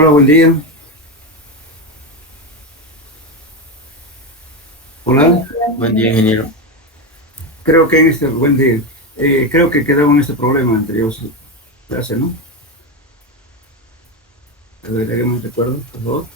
Hola, buen día. Hola. Buen día, ingeniero. Creo que en este, buen día. Creo que quedamos en este problema anterior clase, ¿no? A ver, hagamos de acuerdo, por favor.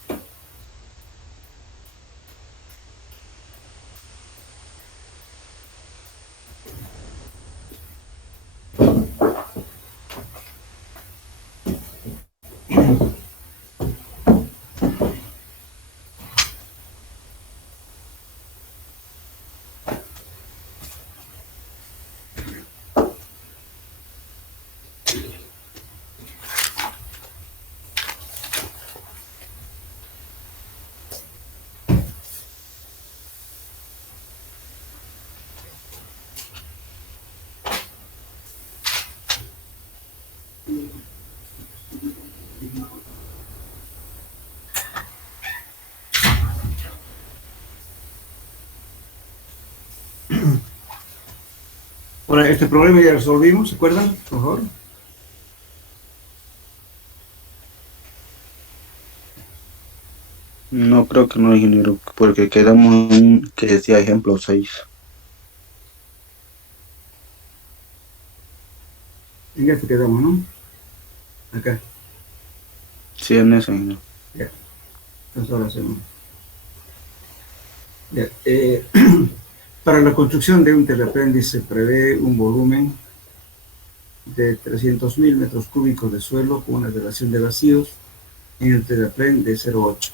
Ahora, este problema ya resolvimos, ¿se acuerdan? Por favor. No creo que no, ingeniero, porque quedamos en un que decía ejemplo 6. En este quedamos, ¿no? Acá. Sí, en ese, ingeniero. Ya. Entonces ahora hacemos. Ya. Para la construcción de un terraplén se prevé un volumen de 300.000 metros cúbicos de suelo con una relación de vacíos en el terraplén de 0,8.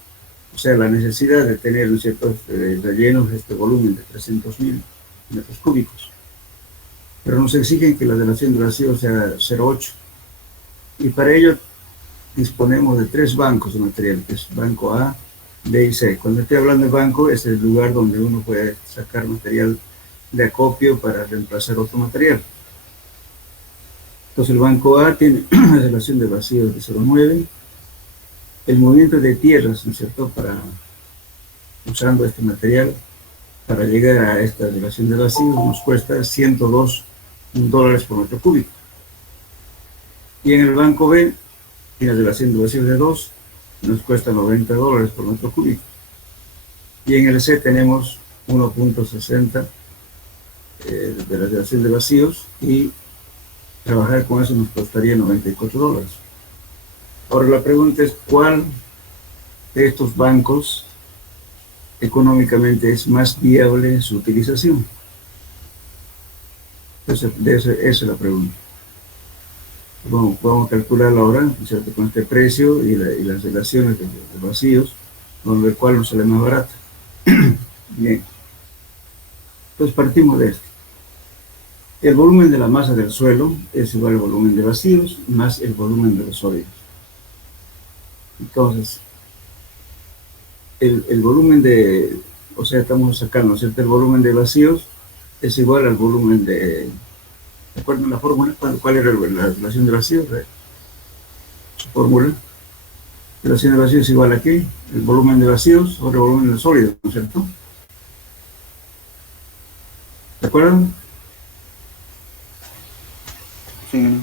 O sea, la necesidad de tener un cierto relleno de este volumen de 300.000 metros cúbicos. Pero nos exigen que la relación de vacío sea 0,8. Y para ello disponemos de 3 bancos de material, que es banco A, B y C. Cuando estoy hablando de banco, es el lugar donde uno puede sacar material de acopio para reemplazar otro material. Entonces el banco A tiene una relación de vacíos de 0,9. El movimiento de tierras, ¿no es cierto?, usando este material para llegar a esta relación de vacíos nos cuesta $102 por metro cúbico. Y en el banco B tiene relación de vacíos de 2, nos cuesta $90 por metro cúbico. Y en el C tenemos 1,60 de la relación de vacíos y trabajar con eso nos costaría $94. Ahora la pregunta es, ¿cuál de estos bancos económicamente es más viable en su utilización? Esa es la pregunta. Vamos a calcularlo ahora, ¿cierto?, con este precio y las relaciones de vacíos, con el cual nos sale más barato. Bien, entonces partimos de esto. El volumen de la masa del suelo es igual al volumen de vacíos más el volumen de los sólidos. Entonces, el volumen de, o sea, estamos sacando, ¿cierto?, el volumen de vacíos es igual al volumen de, ¿recuerdan la fórmula? ¿Cuál era la relación de vacíos? Su fórmula. La relación de vacíos es igual aquí, el volumen de vacíos sobre el volumen de sólidos, ¿no es cierto? ¿De acuerdo? Sí,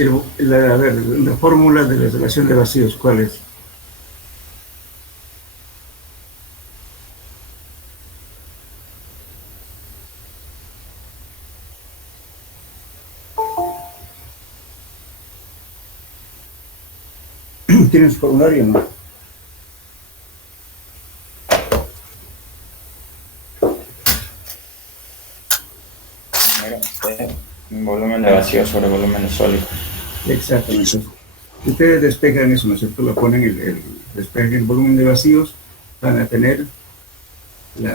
A ver, la fórmula de la relación de vacíos, ¿cuál es? ¿Tienes formulario o no? volumen de vacío sobre volumen de sólido. Exactamente. Ustedes despejan eso, ¿no es cierto? Lo ponen, despejan el volumen de vacíos, van a tener el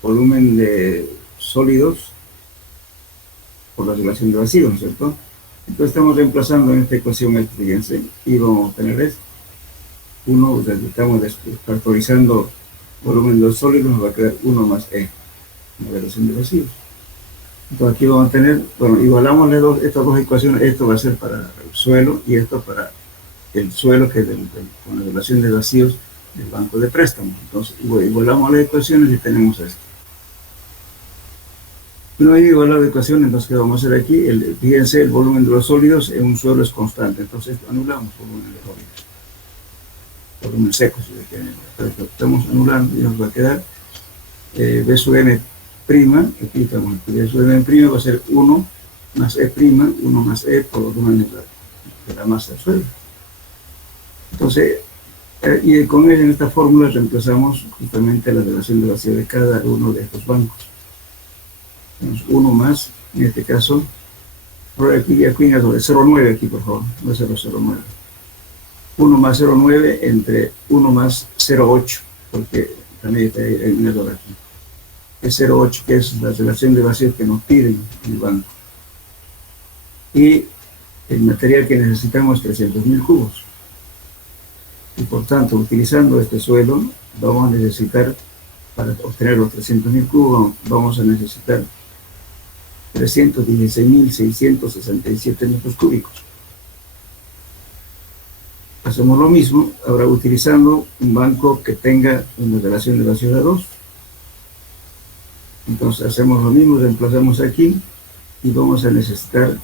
volumen de sólidos por la relación de vacíos, ¿no es cierto? Entonces estamos reemplazando en esta ecuación, fíjense, y vamos a tener esto. Uno, estamos factorizando volumen de los sólidos, nos va a quedar 1 más E, la relación de vacíos. Entonces aquí vamos a tener, bueno, igualamos estas dos ecuaciones, esto va a ser para el suelo y esto para el suelo, que es con la relación de vacíos del banco de préstamos. Entonces igualamos las ecuaciones y tenemos esto. No hay igualdad de ecuación, entonces, ¿qué vamos a hacer aquí? Fíjense, el volumen de los sólidos en un suelo es constante, entonces anulamos volumen de sólidos, volumen seco, si se quiere. Entonces, lo estamos anulando y nos va a quedar B sub m prima, aquí estamos, B sub m prima va a ser 1 más E prima, 1 más E por volumen de la masa del suelo. Entonces, y con él en esta fórmula reemplazamos justamente la relación de vacío de cada uno de estos bancos. Tenemos 1 más, en este caso, aquí en 0,9 aquí, por favor, no es 0,09. 1 más 0,9 entre 1 más 0,8, porque también está en el error aquí. Es 0,8, que es la relación de vacío que nos piden en el banco. Y el material que necesitamos es 300.000 cubos. Y por tanto, utilizando este suelo, vamos a necesitar, para obtener los 300.000 cubos, vamos a necesitar 316.667 metros cúbicos. Hacemos lo mismo, ahora utilizando un banco que tenga una relación de vacío de 2. Entonces hacemos lo mismo, reemplazamos aquí y vamos a necesitar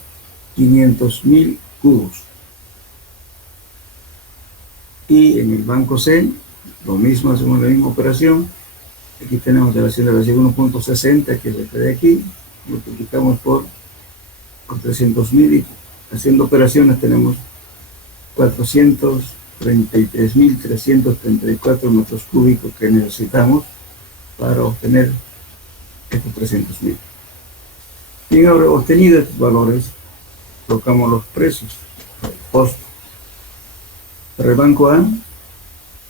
500.000 cubos. Y en el banco C, lo mismo, hacemos la misma operación. Aquí tenemos relación de vacío 1.60, que es el que de aquí, multiplicamos por 300.000 y haciendo operaciones tenemos 433.334 metros cúbicos que necesitamos para obtener estos 300.000. Bien, ahora obtenidos estos valores, colocamos los precios, el costo. Para el banco A,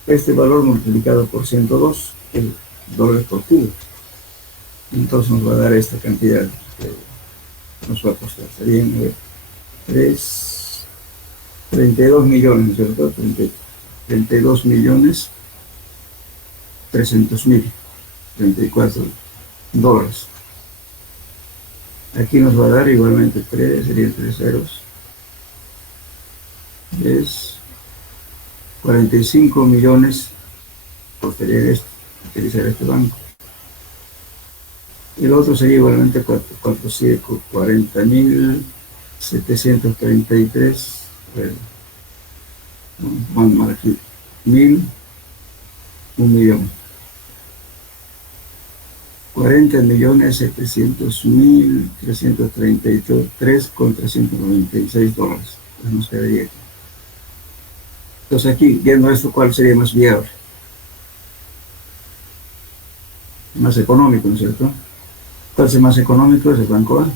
este valor multiplicado por 102, el dólares por cubo. Entonces nos va a dar esta cantidad que nos va a costar. Serían 32 millones, ¿cierto? 32 millones 300.000, 34 dólares. Aquí nos va a dar igualmente 3, serían 3 ceros. Es 45 millones por utilizar este banco. Y el otro sería igualmente 40.733, vamos a aquí, 1 millón. 40.700.333 con 396 dólares. Pues nos quedaría aquí. Entonces aquí, viendo esto, ¿cuál sería más viable? Más económico, ¿no es cierto? ¿Cuál es el más económico? Es el banco A.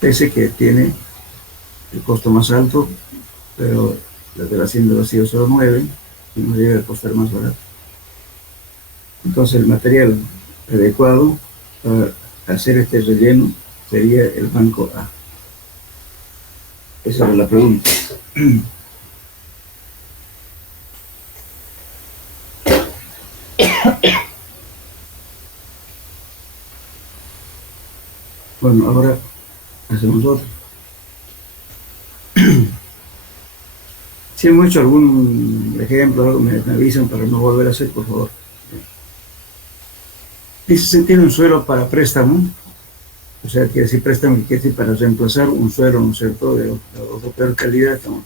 Ese que tiene el costo más alto, pero la relación de vacío 0,9 y nos llega a costar más barato. Entonces el material adecuado para hacer este relleno sería el banco A. Esa es la pregunta. Bueno, ahora hacemos otro. Si hemos hecho algún ejemplo, algo, me avisan para no volver a hacer, por favor. Dice, se tiene un suelo para préstamo, o sea, quiere decir préstamo, quiere decir para reemplazar un suelo, ¿no es cierto?, de otra peor calidad, estamos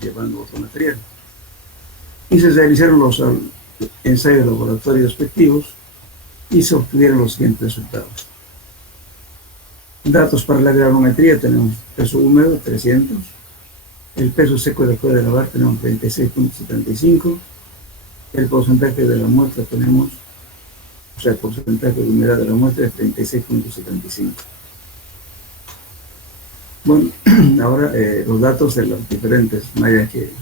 llevando otro material. Y se realizaron los ensayos laboratorios respectivos y se obtuvieron los siguientes resultados. Datos para la granometría: tenemos peso húmedo 300, el peso seco después de lavar tenemos 36.75, el porcentaje de la muestra tenemos, o sea, el porcentaje de humedad de la muestra es 36.75. Bueno, ahora los datos de las diferentes mallas que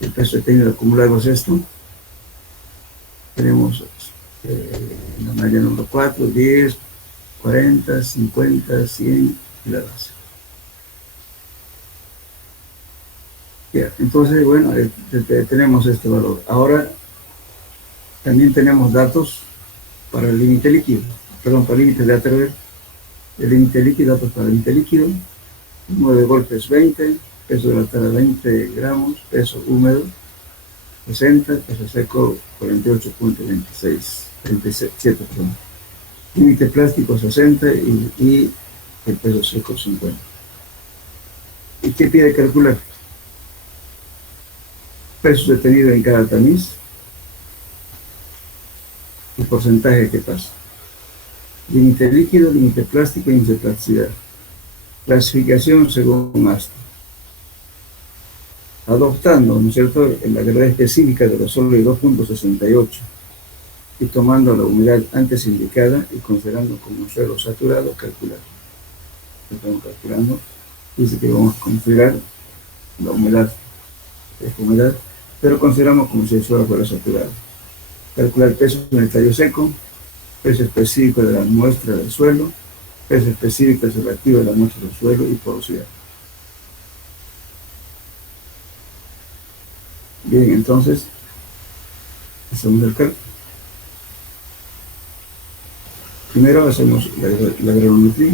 el peso detenido acumulado es esto. Tenemos la malla número 4, 10, 40, 50, 100 y la base. Ya, entonces, bueno, tenemos este valor. Ahora también tenemos datos para el límite líquido, perdón, para el límite de Atterberg, el límite líquido, datos para el límite líquido: 9 golpes 20, peso de la tara 20 gramos, peso húmedo 60, peso seco 48.27, perdón. límite plástico 60 y el peso seco 50. ¿Y qué pide calcular? Peso detenido en cada tamiz y porcentaje que pasa. Límite líquido, límite plástico, índice de plasticidad. Clasificación según ASTA. Adoptando, ¿no es cierto?, la gravedad específica de los sólidos 2.68 y tomando la humedad antes indicada y considerando como un suelo saturado, calcular. Estamos calculando, dice que vamos a considerar la humedad, esta humedad, pero consideramos como si el suelo fuera saturado. Calcular peso en el tallo seco, peso específico de la muestra del suelo, peso específico relativo de la muestra del suelo y porosidad. Bien, entonces, hacemos el cálculo. Primero hacemos la granulometría.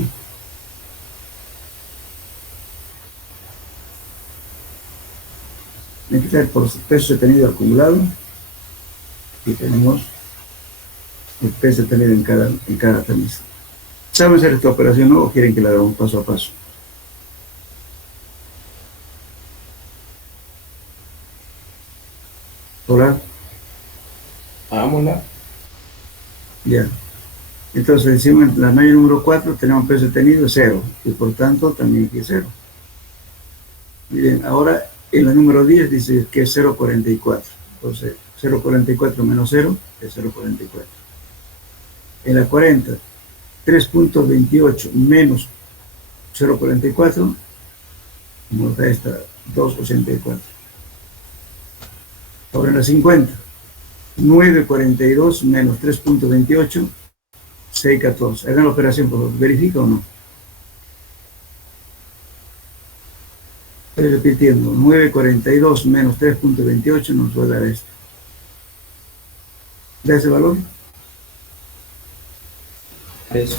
Aquí está el peso detenido acumulado y tenemos el peso detenido en cada tamiz. ¿Saben hacer esta operación o quieren que la hagamos paso a paso? ¿Hola? Hagámosla. Ya. Entonces decimos en la malla número 4 tenemos peso detenido 0 y por tanto también aquí es 0. Miren, ahora en la número 10 dice que es 0,44. Entonces 0,44 menos 0 es 0,44. En la 40, 3.28 menos 0,44 nos da esta 2,84. Ahora en la 50, 9,42 menos 3.28, 6,14. Hagan la operación, por favor. ¿Verifica o no? Estoy repitiendo. 9,42 menos 3.28 nos va a dar esto. ¿Da ese valor? Eso.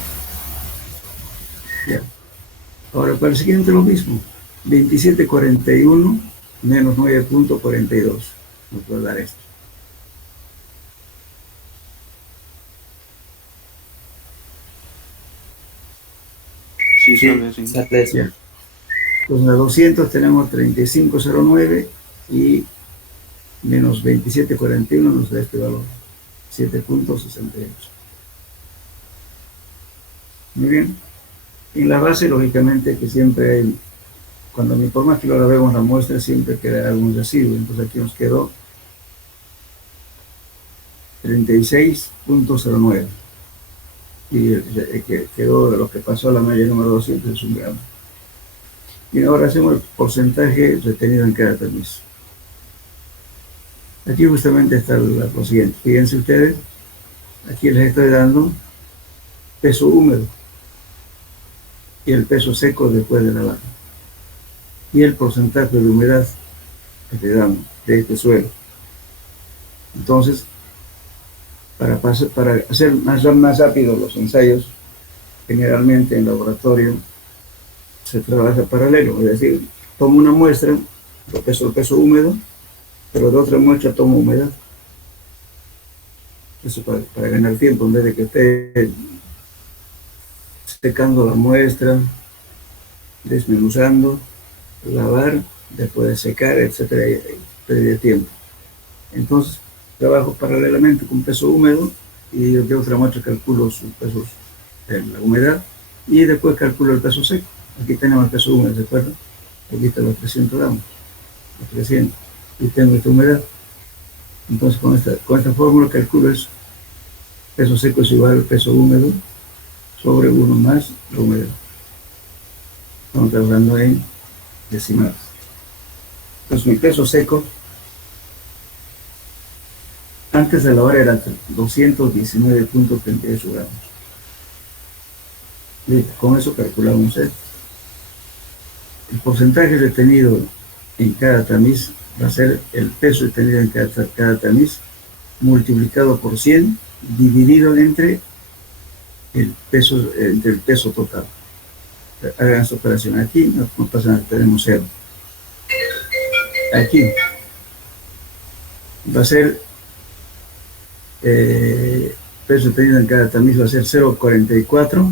Ya. Ahora para el siguiente lo mismo. 27,41 menos 9.42 nos va a dar esto. Sí, sale así. Sale eso. Ya. Entonces a 200 tenemos 35,09 y menos 27,41 nos da este valor, 7.68. Muy bien. En la base, lógicamente, que siempre hay, por más que lo vemos la muestra, siempre queda algún residuo. Entonces aquí nos quedó 36,09. Y el que quedó de lo que pasó a la malla número 200 es 1 gramo. Y ahora hacemos el porcentaje retenido en cada tamiz. Aquí justamente está lo siguiente. Fíjense ustedes, aquí les estoy dando peso húmedo y el peso seco después de lavar. Y el porcentaje de humedad que le damos de este suelo. Entonces, para hacer más rápido los ensayos, generalmente en laboratorio se trabaja paralelo, es decir, tomo una muestra, lo peso el peso húmedo, pero de otra muestra tomo humedad. Eso para ganar tiempo, en vez de que esté secando la muestra, desmenuzando, lavar, después de secar, etcétera, y perder tiempo. Entonces, trabajo paralelamente con peso húmedo y de otra muestra calculo sus pesos de la humedad y después calculo el peso seco. Aquí tenemos el peso húmedo, ¿de acuerdo? Aquí están los 300 gramos, los 300, y tengo esta humedad. Entonces, con esta fórmula calculo eso. Peso seco es igual al peso húmedo sobre 1 más la humedad. Estamos hablando en decimales. Entonces, mi peso seco antes de lavar era 219.38 gramos. Listo, con eso calculamos esto. El porcentaje retenido en cada tamiz va a ser el peso retenido en cada tamiz multiplicado por 100 dividido entre el peso total. Hagan esta operación. Aquí no pasa nada, tenemos 0. Aquí va a ser peso detenido en cada tamiz va a ser 0,44,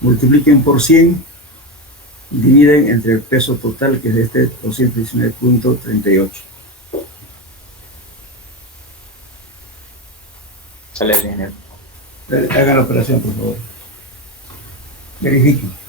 multipliquen por 100, dividen entre el peso total, que es este 219.38. Sale el ingeniero. Hagan la operación, por favor. Verifiquen.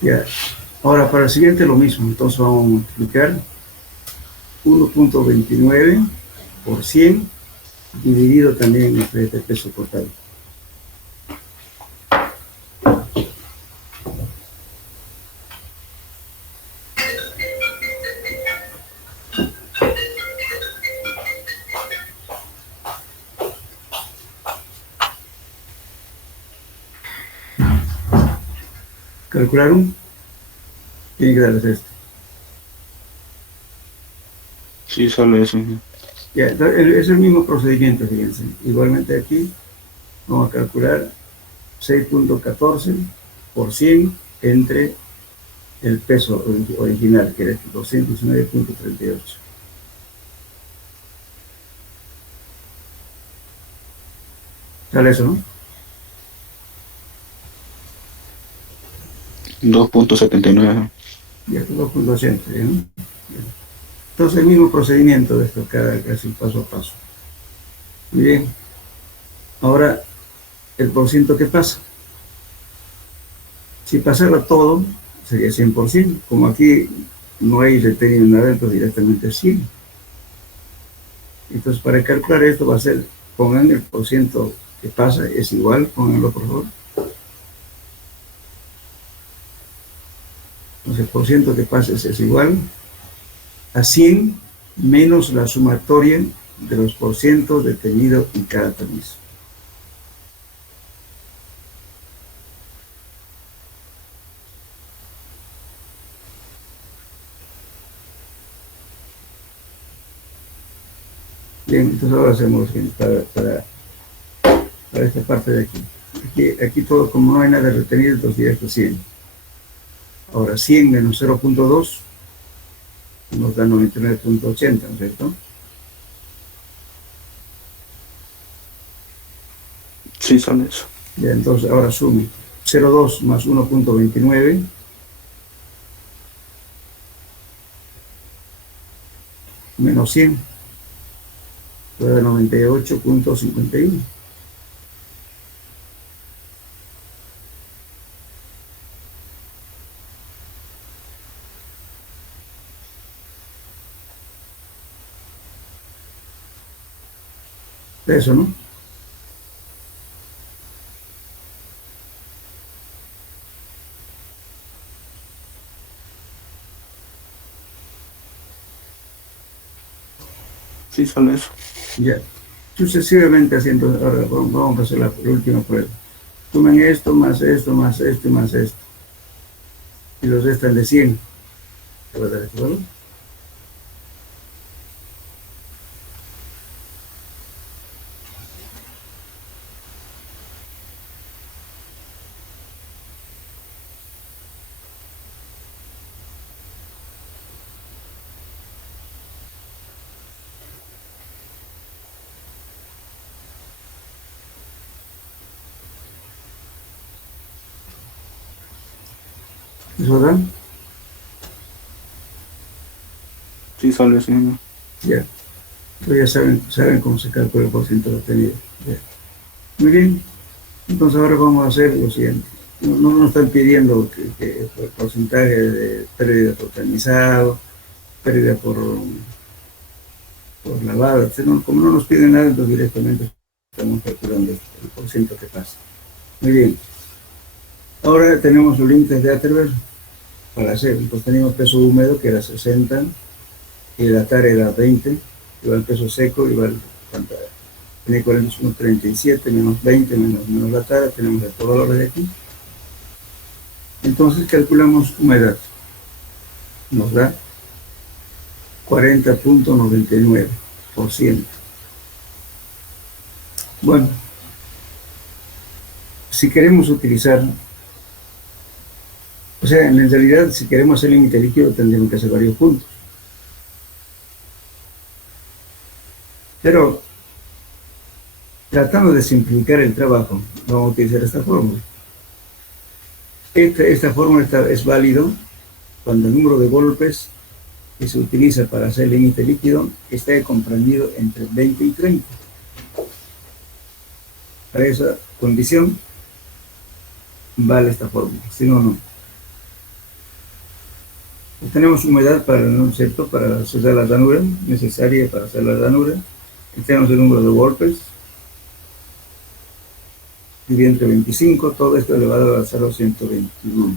Ya. Ahora, para el siguiente lo mismo. Entonces vamos a multiplicar 1.29 por 100, dividido también entre este peso total. ¿Calcularon? Tienen que darles esto. Sí, sale eso. Ya, es el mismo procedimiento, fíjense. Igualmente aquí vamos a calcular 6.14 por 100 entre el peso original, que era 219.38. ¿Sale eso, no? 2.79. Ya, 2.80, ¿no? Entonces el mismo procedimiento de esto, casi paso a paso. Muy bien. Ahora, el porciento que pasa. Si pasara todo, sería 100%. Como aquí no hay retenido nada, entonces directamente 100. Entonces, para calcular esto va a ser, pongan el porciento que pasa, es igual, pónganlo por favor. Entonces, el porciento que pasa es igual a 100 menos la sumatoria de los porcientos detenidos en cada tamiz. Bien, entonces ahora hacemos para esta parte de aquí. Aquí todo, como no hay nada retenido, entonces directo 100. Ahora 100 menos 0.2 nos da 99.80, ¿no es cierto? Sí, sale eso. Ya, entonces ahora sume 0.2 más 1.29 menos 100, da 98.51. Eso, ¿no? Sí, sale eso. Ya. Sucesivamente haciendo, ahora vamos a hacer la última prueba. Sumen esto, más esto, más esto y más esto. Y los restan de 100. ¿Te va a dar este valor? ¿Eso da? Sí, sale eso. Ya. Entonces ya saben cómo se calcula el porcentaje retenido. Ya. Muy bien. Entonces ahora vamos a hacer lo siguiente. No nos están pidiendo que el porcentaje de pérdida totalizado, pérdida por lavada, como no nos piden nada, entonces directamente estamos calculando el porciento que pasa. Muy bien. Ahora tenemos los límites de Atterberg para hacer. Entonces teníamos peso húmedo que era 60, y el atar era 20, igual peso seco, igual tiene 37, menos 20, menos la tara, tenemos estos valores de aquí. Entonces calculamos humedad. Nos da 40.99%. Bueno, si queremos utilizar, o sea, en realidad, si queremos hacer límite líquido, tendríamos que hacer varios puntos. Pero, tratando de simplificar el trabajo, vamos a utilizar esta fórmula. Esta fórmula es válido cuando el número de golpes que se utiliza para hacer límite líquido esté comprendido entre 20 y 30. Para esa condición vale esta fórmula, si no, no. Tenemos humedad para, ¿no es cierto?, para hacer la ranura, necesaria para hacer la ranura. Tenemos el número de golpes, dividido entre 25, todo esto elevado a 0.121.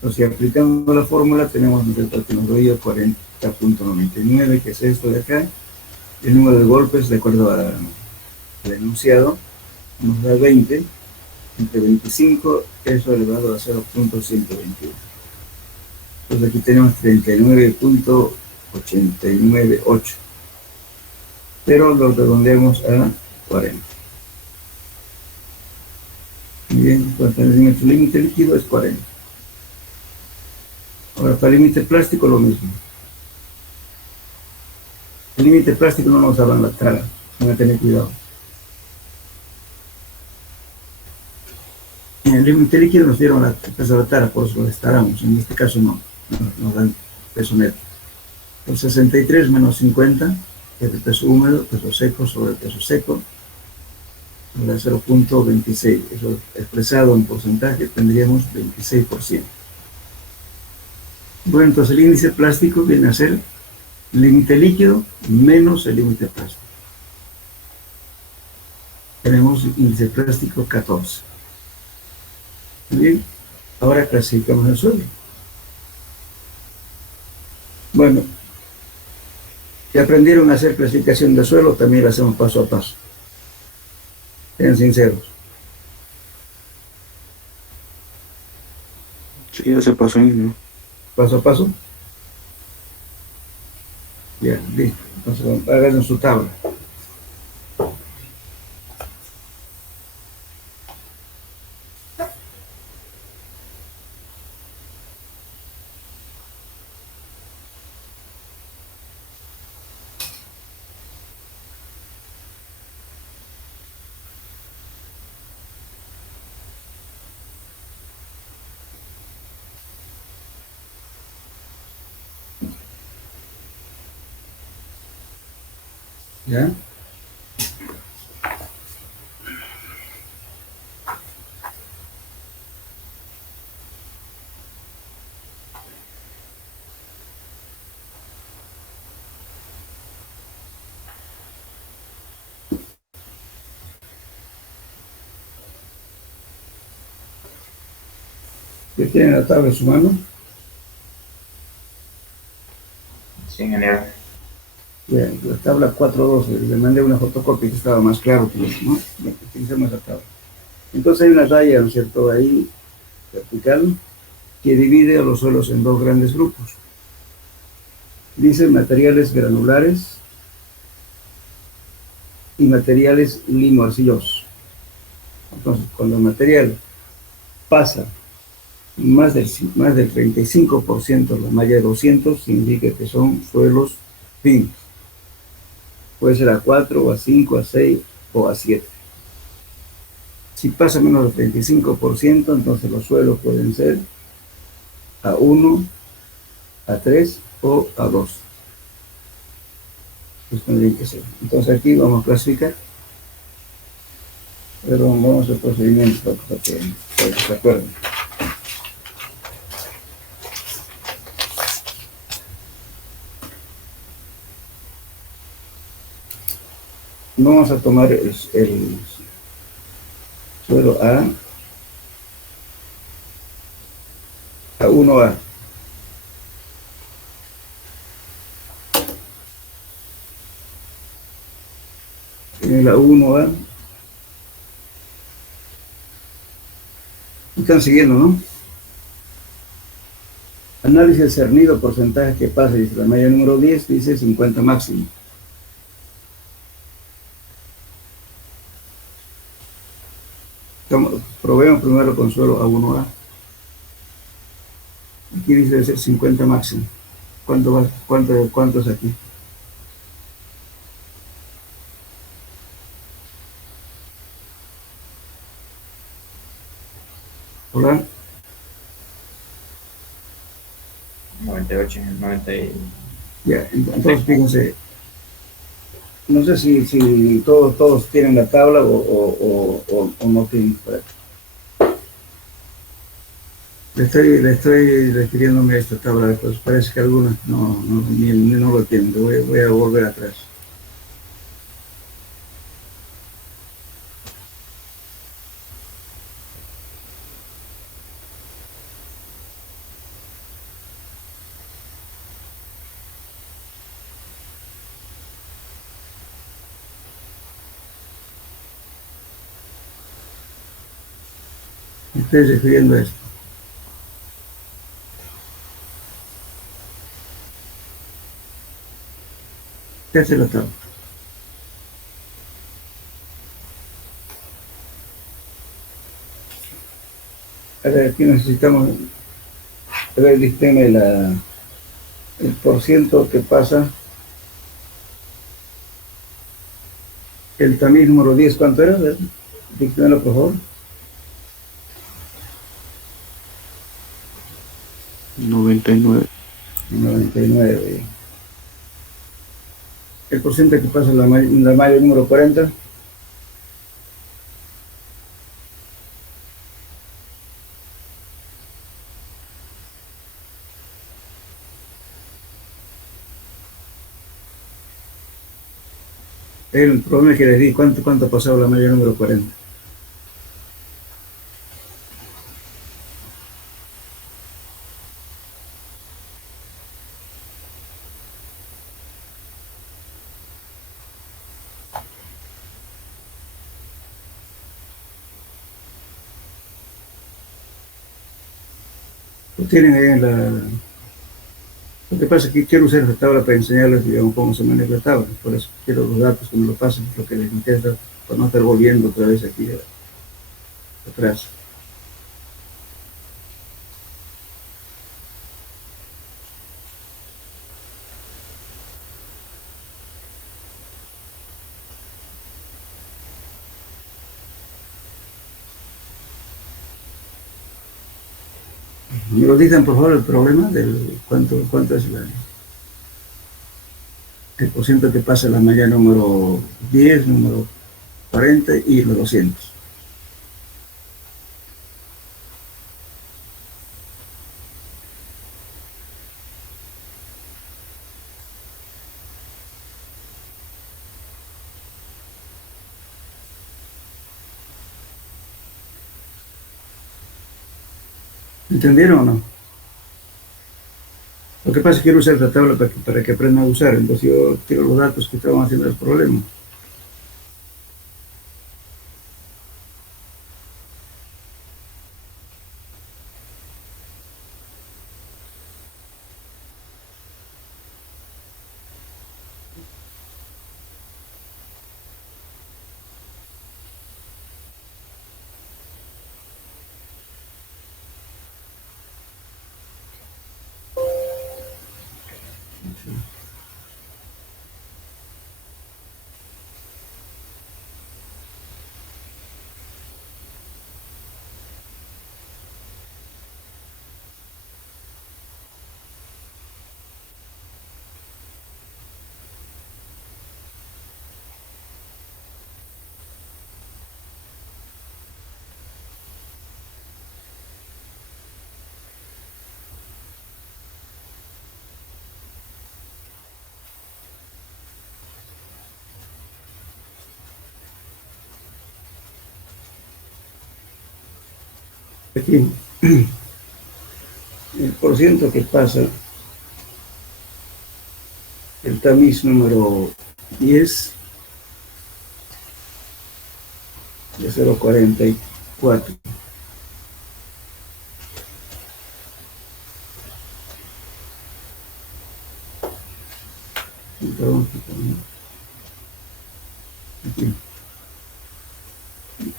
Entonces, si aplicando la fórmula, tenemos el que nos dio 40.99, que es esto de acá. El número de golpes, de acuerdo al enunciado, nos da 20, entre 25, eso elevado a 0.121. Entonces aquí tenemos 39.898, pero lo redondeamos a 40. Muy bien, cuando el límite líquido es 40. Ahora, para el límite plástico lo mismo. El límite plástico no nos daban la tara, van a tener cuidado. En el límite líquido nos dieron el peso de la tara, por eso lo estaramos. En este caso no, nos dan peso neto. El 63 menos 50 es el peso húmedo, peso seco sobre el peso seco, sobre 0.26. Eso expresado en porcentaje tendríamos 26%. Bueno, entonces el índice plástico viene a ser el límite líquido menos el límite plástico. Tenemos índice plástico 14. Muy bien, ahora clasificamos el suelo. Bueno, si aprendieron a hacer clasificación de suelo, también la hacemos paso a paso. Sean sinceros. Sí, ya se pasó ahí, ¿no? Paso a paso. Ya, listo. Entonces, hagan su tabla. ¿Ya? ¿Ya tienen la tabla en su mano? Sí, ingeniero. Bien, la tabla 4.2, le mandé una fotocopia que estaba más claro que eso, ¿no? Utilizamos esa tabla. Entonces hay una raya, ¿no es cierto?, ahí, vertical, que divide a los suelos en dos grandes grupos. Dice materiales granulares y materiales limo-arcillosos. Entonces, cuando el material pasa más del 35% de la malla de 200, significa que son suelos finos. Puede ser a 4, o a 5, a 6 o a 7. Si pasa menos del 35%, entonces los suelos pueden ser a 1, a 3 o a 2. Pues tendrían que ser. Entonces aquí vamos a clasificar. Pero vamos a hacer procedimientos para que se acuerden. no vamos a tomar el suelo A1A. En la 1A, están siguiendo, ¿no? Análisis del cernido, porcentaje que pasa, dice la malla número 10, dice 50 máximo. Probemos primero con suelo A1A. Aquí dice de ser 50 máximo. ¿Cuánto es aquí? Hola. 98, 90 y... Ya, entonces fíjense, no sé si todos tienen la tabla o no tienen. Le estoy refiriéndome a esta tabla, pues parece que algunos no lo tienen. Voy a volver atrás. Me estoy refiriendo a esto. Esta es la tabla. A ver, aquí necesitamos, a ver, dícteme el porciento que pasa. El tamiz número 10, ¿cuánto era? A ver, díctemelo, por favor. 99. 99. El porcentaje que pasa en la malla número 40. El problema es que les di cuánto ha pasado la malla número 40. Lo tienen ahí en la... Lo que pasa es que quiero usar esta tabla para enseñarles, digamos, cómo se maneja la tabla. Por eso quiero los datos que me lo pasen, lo que les interesa, para no estar volviendo otra vez aquí atrás. Me lo dicen, por favor, el problema del cuánto es el porciento que pasa la malla número 10, número 40 y los 200. ¿Entendieron o no? Lo que pasa es que quiero usar esta tabla para que aprendan a usar, entonces yo quiero los datos que estaban haciendo el problema. Aquí, el porciento que pasa, el tamiz número 10 de 0,44. Aquí.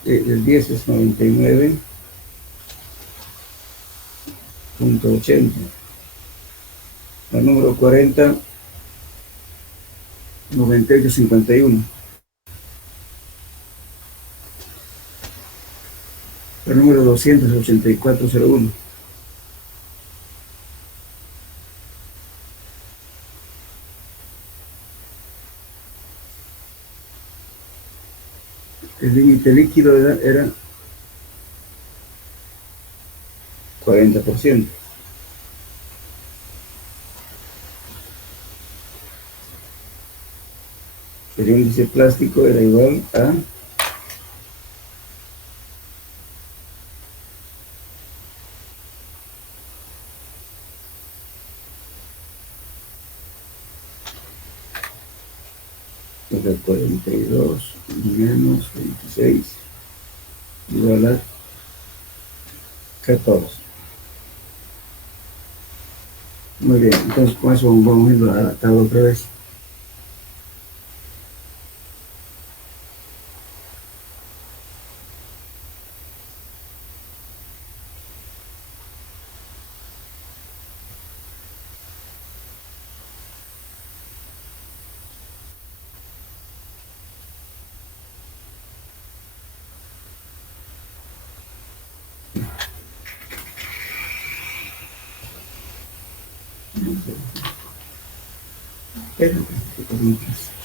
El 10 es 99,80. La número 40, 98,51. La número 200, 84,01. El límite líquido era 40%. El índice plástico era igual a era 42 menos 26 igual a 14. Muy bien, entonces con eso vamos a ir a la tabla otra vez.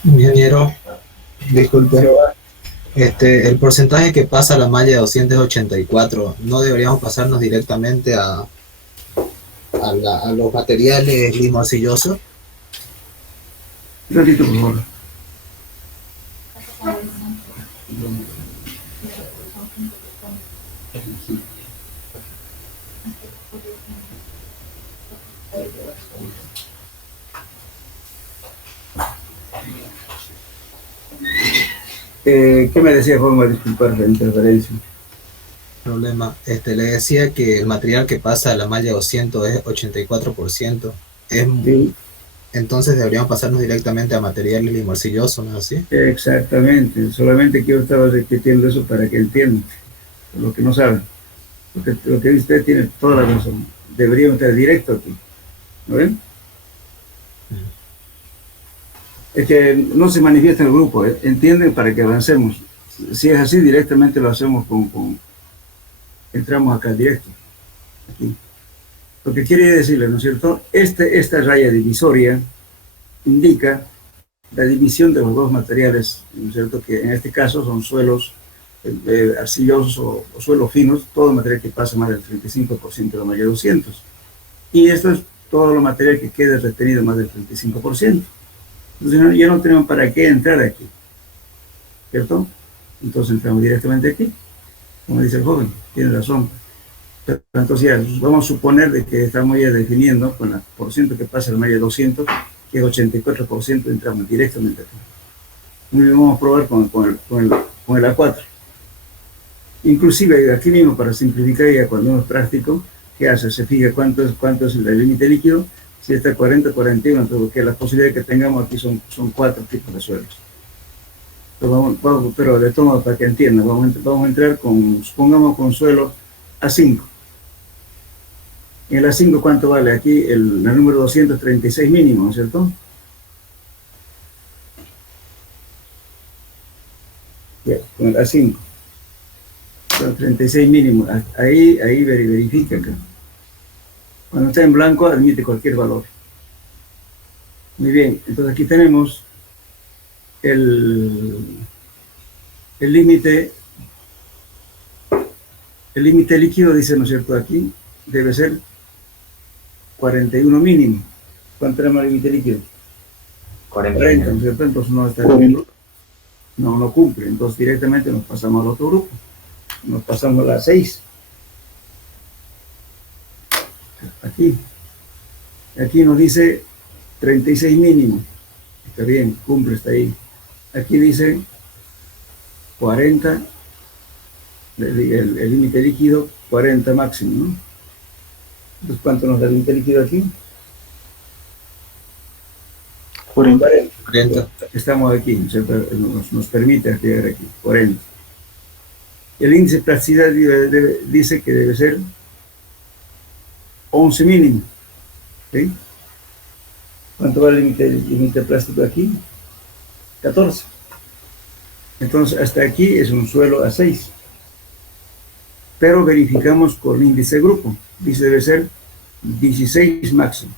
Ingeniero, Disculpe. el porcentaje que pasa a la malla 284, ¿no deberíamos pasarnos directamente a los materiales limo-arcillosos? Un ratito, por favor. ¿Qué me decía, Juan? Disculpar la interferencia. Problema. Le decía que el material que pasa a la malla 200 es 84%. Sí, Entonces deberíamos pasarnos directamente a materiales limo-arcillosos, ¿no es así? exactamente. Solamente que yo estaba repitiendo eso para que entiendan lo que no saben. Lo que dice usted tiene toda la razón. Deberíamos estar directo aquí. ¿No ven? Es que no se manifiesta en el grupo, ¿eh? Entienden para que avancemos. Si es así, directamente lo hacemos entramos acá directo. Aquí. Lo que quiere decirle, ¿no es cierto? Esta raya divisoria indica la división de los dos materiales, ¿no es cierto? Que en este caso son suelos arcillosos o suelos finos, todo material que pasa más del 35% de la malla 200. Y esto es todo lo material que quede retenido más del 35%. Entonces ya no tenemos para qué entrar aquí, ¿cierto? Entonces entramos directamente aquí, como dice el joven, tiene razón. Pero entonces ya vamos a suponer de que estamos ya definiendo con el porciento que pasa la malla 200, que es 84%, entramos directamente aquí. Muy bien, vamos a probar con el A4. Inclusive aquí mismo, para simplificar ya cuando uno es práctico, ¿qué hace? Se fija cuánto es el límite líquido. Si está 40, 41, entonces que las posibilidades que tengamos aquí son 4 tipos de suelos. Pero de todo modo, para que entiendan, vamos a entrar supongamos con suelo A5. En el A5, ¿cuánto vale? Aquí la número 236 mínimo, ¿cierto? Ya, con el A5. 36 mínimo. Ahí verifica acá. Cuando está en blanco, admite cualquier valor. Muy bien, entonces aquí tenemos el límite líquido, dice, ¿no es cierto? Aquí debe ser 41 mínimo. ¿Cuánto tenemos el límite líquido? 40, ¿no es cierto? Entonces no está no cumple. Entonces directamente nos pasamos al otro grupo. Nos pasamos a la 6. Aquí nos dice 36 mínimo. Está bien, cumple, está ahí. Aquí dice 40, el límite líquido, 40 máximo, ¿no? Entonces, ¿cuánto nos da el límite líquido aquí? 40. 40. Estamos aquí, nos permite llegar aquí, 40. El índice de plasticidad dice que debe ser 11 mínimo. ¿Sí? ¿Cuánto va el límite plástico aquí? 14. Entonces, hasta aquí es un suelo a 6. Pero verificamos con índice de grupo. Dice debe ser 16 máximo.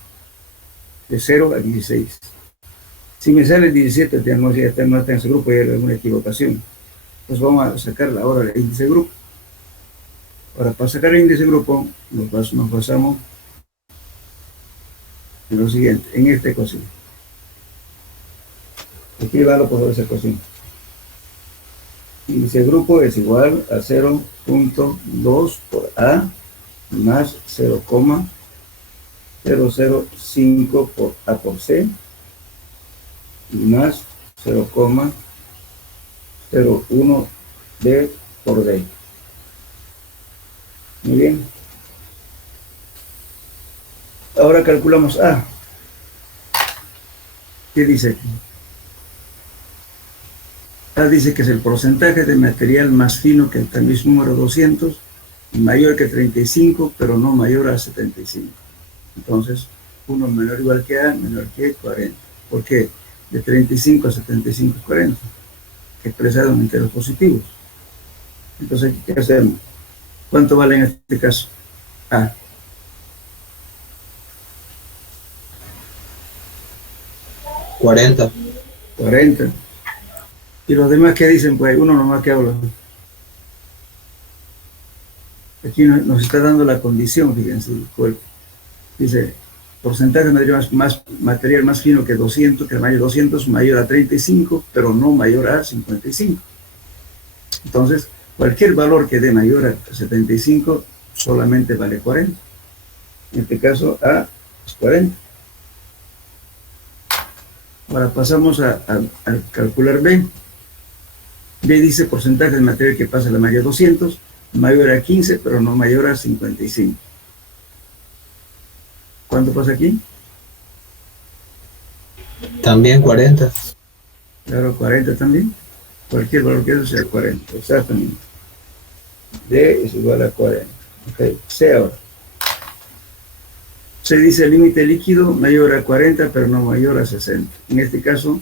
De 0 a 16. Si me sale 17, ya no está en ese grupo, ya hay alguna equivocación. Pues vamos a sacar ahora el índice de grupo. Ahora, para sacar el índice de grupo, nos basamos en lo siguiente, en esta ecuación. Escríbalo por esa ecuación. Índice de grupo es igual a 0.2 por A más 0,005 por A por C y más 0,01 D por D. Muy bien. Ahora calculamos A. ¿Qué dice aquí? A dice que es el porcentaje de material más fino que el tamiz número 200 y mayor que 35, pero no mayor a 75. Entonces, 1 menor o igual que A, menor que 40. ¿Por qué? De 35 a 75 es 40, expresado en enteros positivos. Entonces, ¿qué hacemos? ¿Cuánto vale en este caso? A. $40. 40. ¿Y los demás qué dicen? Pues uno nomás que habla. Aquí nos está dando la condición, fíjense. Dice, porcentaje de material más fino que 200, que el mayor 200 mayor a 35, pero no mayor a 55. Entonces, cualquier valor que dé mayor a 75 solamente vale 40. En este caso, A es 40. Ahora pasamos a calcular B. B dice porcentaje de material que pasa la malla 200, mayor a 15, pero no mayor a 55. ¿Cuánto pasa aquí? También 40. Claro, 40 también. Cualquier valor que eso sea 40, exactamente. D es igual a 40. Ok, C ahora. Se dice el límite líquido mayor a 40, pero no mayor a 60. En este caso,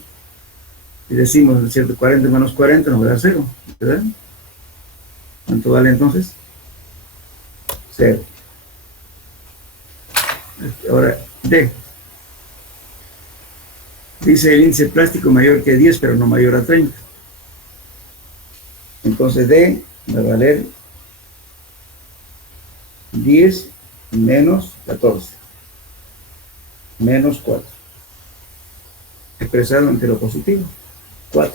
si decimos, ¿cierto? 40 menos 40 nos va a dar 0, ¿verdad? ¿Cuánto vale entonces? 0. Ahora, D. Dice el índice plástico mayor que 10, pero no mayor a 30. Entonces D va a valer 10 menos 14. Menos 4. Expresado en entero positivo. 4.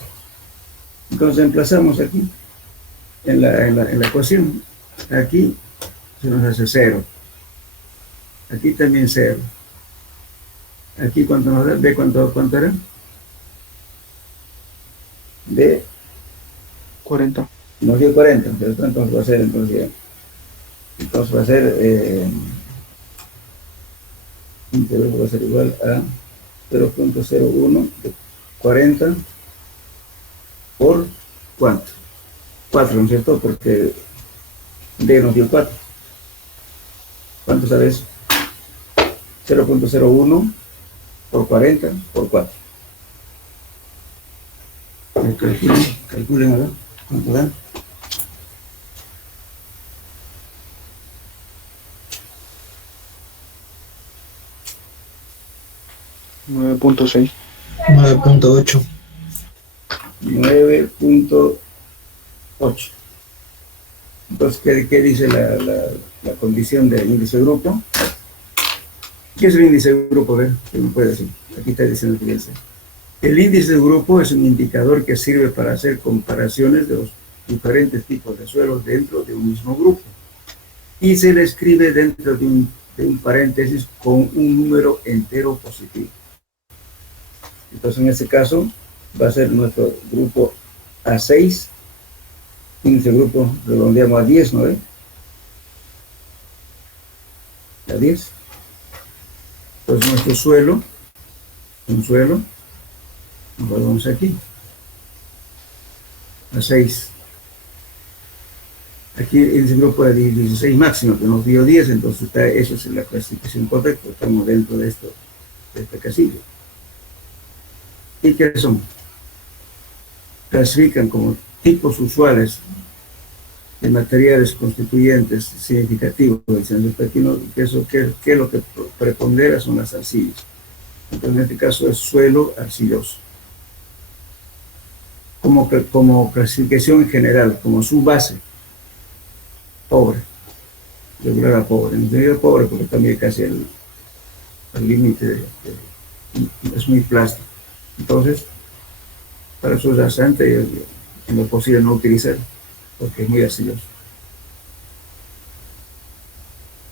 Entonces emplazamos aquí en la ecuación. Aquí se nos hace 0. Aquí también 0. Aquí cuánto nos da, B cuánto era. B 40. nos dio 40, entonces va a ser entonces va a ser integral va a ser igual a 0.01 de 40 por ¿cuánto? 4, ¿no es cierto? Porque D nos dio 4. ¿Cuánto sabes? 0.01 por 40 por 4. Calculen ahora. ¿Cuánto da? $9.6. 9.8. 9.8. Entonces, ¿qué dice la condición del índice de grupo? ¿Qué es el índice de grupo? A ver, ¿qué me puede decir? Aquí está diciendo, fíjense. El índice de grupo es un indicador que sirve para hacer comparaciones de los diferentes tipos de suelos dentro de un mismo grupo. Y se le escribe dentro de un de un paréntesis con un número entero positivo. Entonces, en este caso, va a ser nuestro grupo A6. En este grupo redondeamos a 10, ¿no? A 10. Entonces, nuestro suelo, un suelo, nos vamos aquí, a 6. Aquí en ese grupo de 16 máximo, que nos dio 10, entonces esa es la clasificación correcta, estamos dentro de esta casilla. ¿Y qué son? Clasifican como tipos usuales de materiales constituyentes significativos del centro pequeño, que es lo que prepondera son las arcillas. Entonces, en este caso es suelo arcilloso. Como clasificación en general, como su base, pobre, regular a pobre. En medio pobre porque también casi el límite es muy plástico. Entonces, para su rasante, en lo posible no utilizar, porque es muy arcilloso.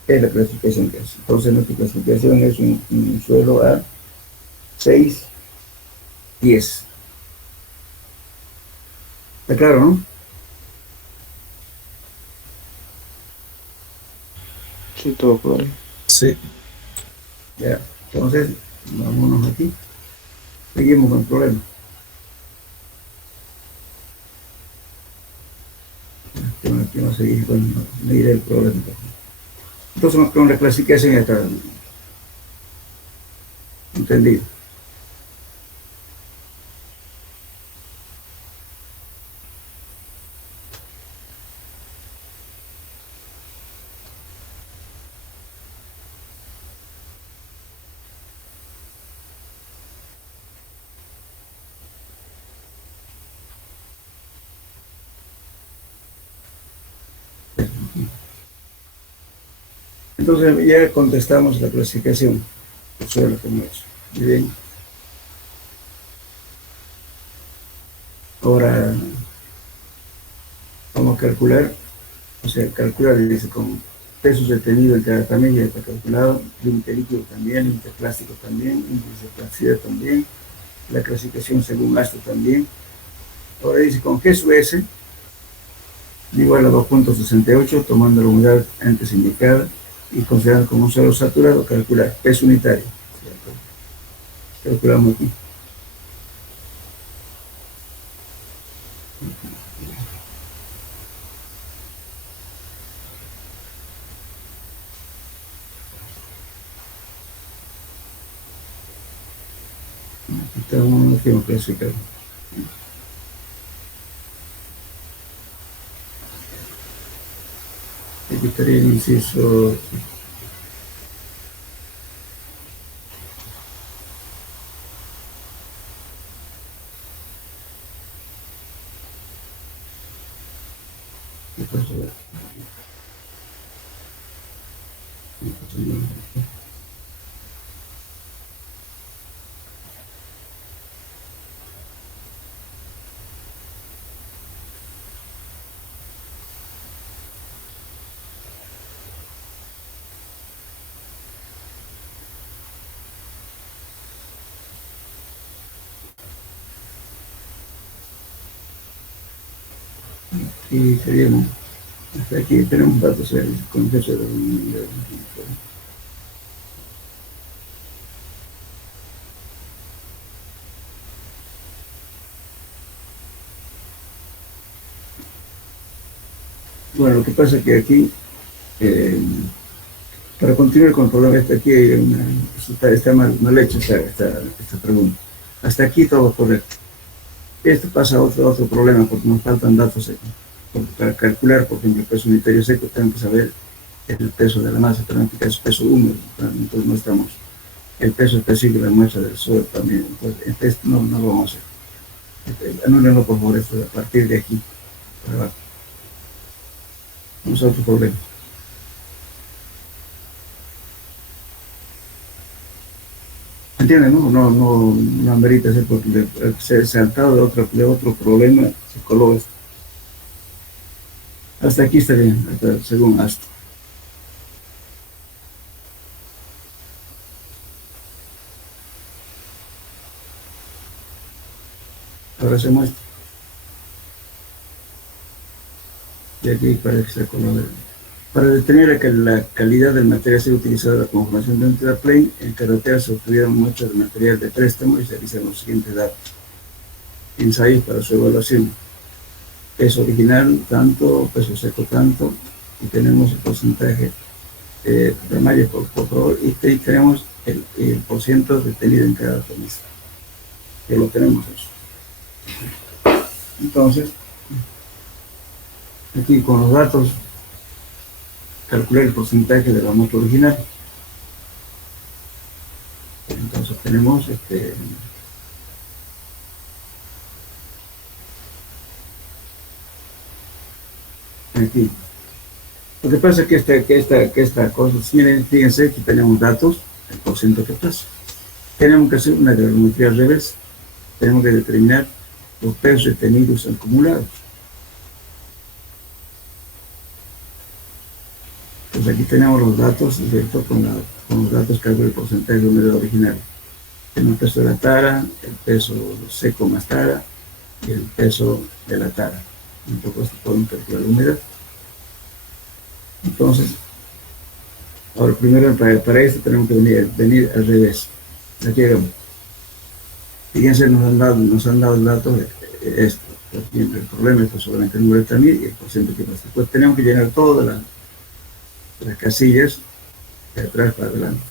Es la clasificación que hace. Entonces, nuestra clasificación es un suelo a 6, 10. ¿Está claro, no? Sí, todo claro. Sí. Ya, entonces, vámonos aquí. Seguimos con el problema. Aquí vamos a seguir con medir el problema. Entonces, con la clasificación ya está entendido. Entonces ya contestamos la clasificación del suelo como es. Muy bien. Ahora vamos a calcular, dice con pesos detenidos en cada también ya está calculado, límite líquido también, límite plástico también, índice de plasticidad también, la clasificación según gasto también. Ahora dice con G sub S igual a 2.68, tomando la unidad antes indicada y considerando como un suelo saturado, calcular peso unitario. Calculamos aquí. Aquí estamos, tenemos que clasificar. Aquí estaría el inciso. ¿Qué pasó? Y seríamos, hasta aquí tenemos datos con fecha de 2020. Bueno, lo que pasa es que aquí, para continuar con el problema, aquí hay está mal hecha esta pregunta. Hasta aquí todo correcto. Esto pasa a otro problema porque nos faltan datos para calcular, por ejemplo, el peso unitario seco, tenemos que saber el peso de la masa, pero en este caso peso húmedo, entonces no estamos, el peso específico de la muestra del suelo también, entonces no lo vamos a hacer. Anúlenlo por favor, esto a partir de aquí para abajo. Vamos a otro problema. ¿Entienden? No amerita ser porque se saltado de otro problema, se coló esto. Hasta aquí está bien, según esto. Ahora se muestra. Y aquí parece que se color. Para determinar que la calidad del material sea utilizada como formación de un terraplane, en carretera se obtuvieron muestras de material de préstamo y se realizan los siguientes datos. Ensayos para su evaluación. Peso original, tanto, peso seco, tanto, y tenemos el porcentaje de malla por favor, y tenemos el porciento detenido en cada camisa. Que lo tenemos eso. Entonces, aquí con los datos, calcular el porcentaje de la muestra original. Entonces tenemos aquí. Lo que pasa es que esta cosa, miren, fíjense que tenemos datos, el porcentaje que pasa. Tenemos que hacer una granulometría al revés. Tenemos que determinar los pesos retenidos acumulados. Pues aquí tenemos los datos, ¿cierto? Con los datos que hago el porcentaje de humedad original. Tenemos el peso de la tara, el peso seco más tara y el peso de la tara. Entonces podemos calcular la humedad. Entonces, ahora primero para esto tenemos que venir al revés. Aquí vemos. Fíjense, nos han dado el dato de esto. El problema es solamente el número de también y el porcentaje que pasa. Después tenemos que llenar todas las casillas de atrás para adelante.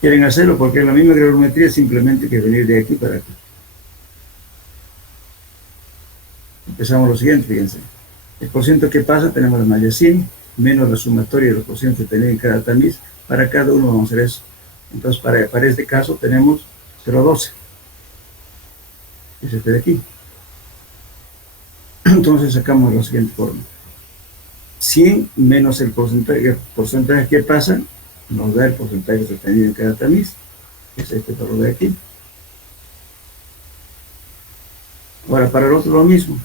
Quieren hacerlo porque es la misma granulometría, simplemente que venir de aquí para acá. Empezamos lo siguiente, fíjense. El porcentaje que pasa, tenemos la malla 100, menos la sumatoria de los porcientos que tenemos en cada tamiz. Para cada uno vamos a hacer eso. Entonces, para este caso tenemos 0,12. Es este de aquí. Entonces sacamos de la siguiente forma. 100 menos el porcentaje que pasa, nos da el porcentaje retenido en cada tamiz, que es este valor de aquí. Ahora, para el otro lo mismo.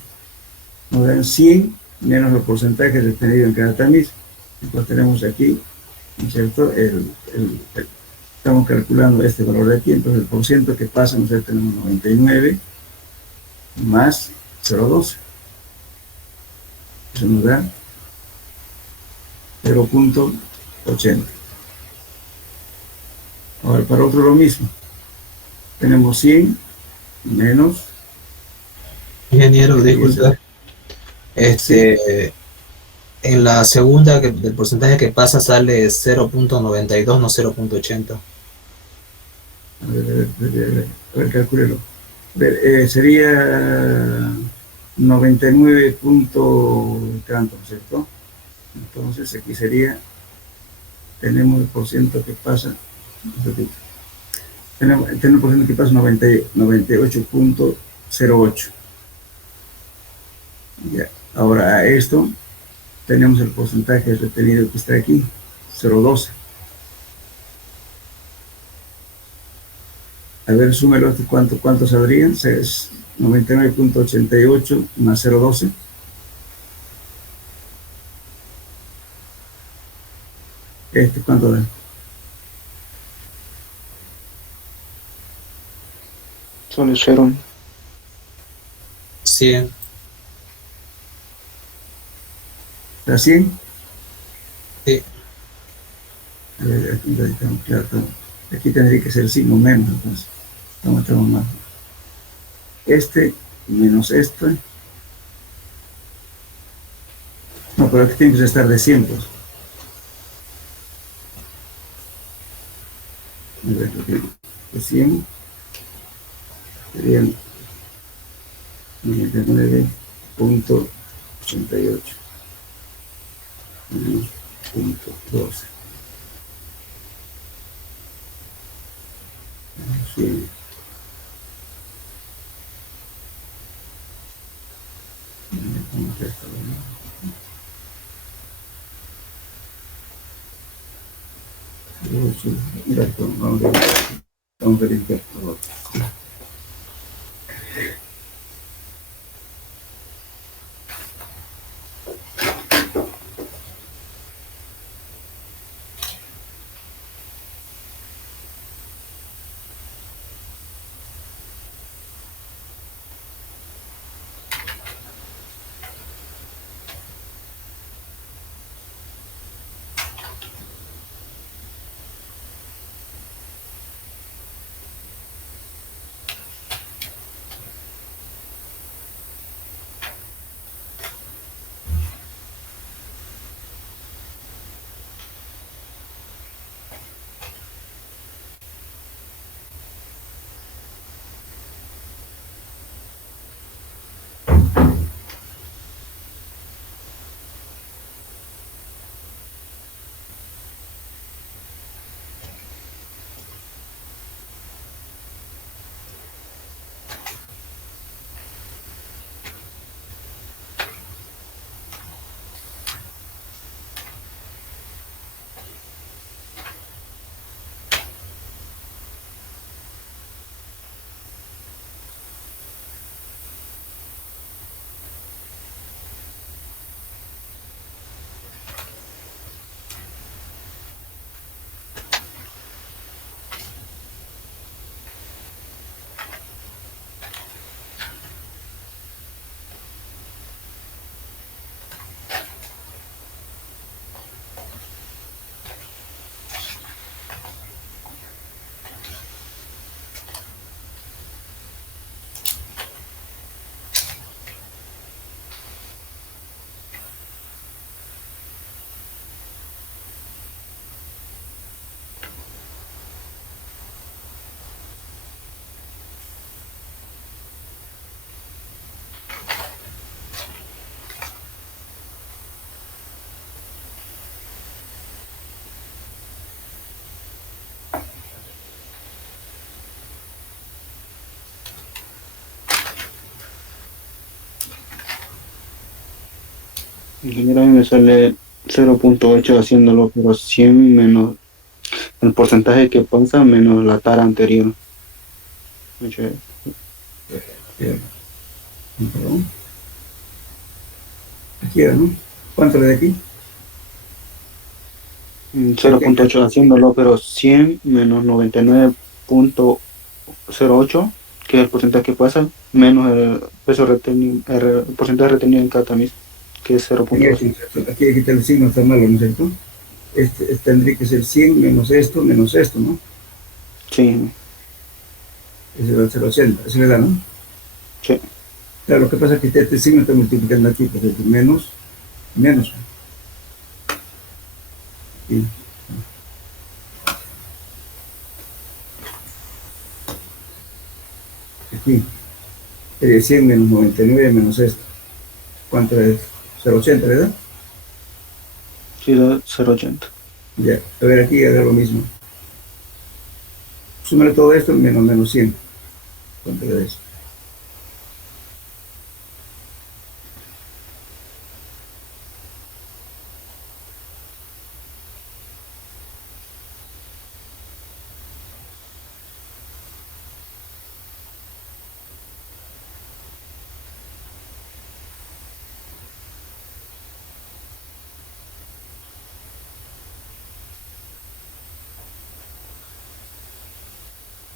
Nos dan 100 menos el porcentaje retenido en cada tamiz. Entonces tenemos aquí, ¿no es cierto? Estamos calculando este valor de aquí, entonces el porcentaje que pasa, nosotros tenemos 99 más 0,12. Eso nos da 0,80. Ahora, para otro lo mismo. Tenemos 100 menos... Ingeniero, disculpe. En la segunda, del porcentaje que pasa sale 0,92, no 0,80. A ver, calculelo. Sería 99 punto tanto, ¿cierto? Entonces aquí sería, tenemos el porcentaje que pasa, tenemos el porcentaje que pasa 98.08. Ya. Ahora a esto tenemos el porcentaje retenido que está aquí, 0,12. A ver, súmelo, ¿cuánto saldrían? Es 99.88 más 0,12. ¿Cuánto da? Solo 0. 100. ¿Está 100? Sí. A ver, aquí estamos, claro, aquí tendría que ser signo menos, entonces. Estamos más. Menos este. No, pero aquí tiene que estar de 100, pues. A ver, de 100 serían 99.88 menos 0.12. Sí. Vamos a verificar. Ingeniero, a mí me sale 0.8 haciéndolo, pero 100 menos el porcentaje que pasa menos la tara anterior. Oye, Bien, perdón. Aquí era, ¿no? ¿Cuánto le de aquí? 0.8 haciéndolo, pero 100 menos 99.08, que es el porcentaje que pasa, menos el peso retenido, el porcentaje retenido en cada tamiz, que es Aquí, 0.2. aquí está el signo, está malo, ¿no es cierto? Tendría que ser 100 menos esto, ¿no? Sí, Ese va a ser 80, ese le da, ¿no? sí. Claro, lo que pasa es que este signo está multiplicando aquí, pues es menos. Y aquí, sería 100 menos 99 menos esto. ¿Cuánto es? 0,80, ¿verdad? Sí, da 0.80. Ya, a ver, aquí era lo mismo. Súmale todo esto menos 100. ¿Cuánto le das?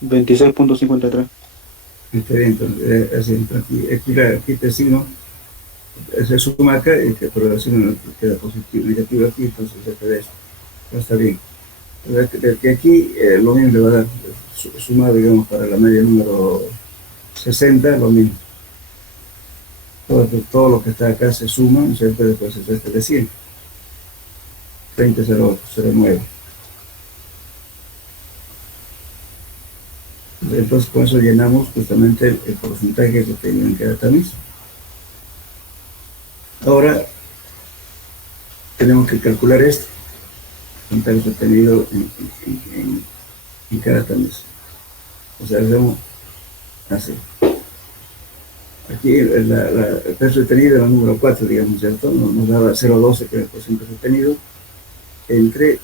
Veintiséis punto cincuenta y tres. Está bien, entonces, así, aquí este signo se suma acá, pero el signo queda positivo, negativo aquí, entonces se queda esto. No está bien. Que aquí lo mismo le va a dar sumado, digamos, para la media número 60, lo mismo. Todo lo que está acá se suma, ¿no es cierto? Después es este de 100. 20,08, 09. Entonces con eso llenamos justamente el porcentaje que tenía en cada tamiz. Ahora tenemos que calcular esto, el porcentaje obtenido en cada tamiz. O sea, hacemos así. Aquí el peso retenido era el número 4, digamos, ¿cierto? Nos daba 0,12, que era el porcentaje retenido, entre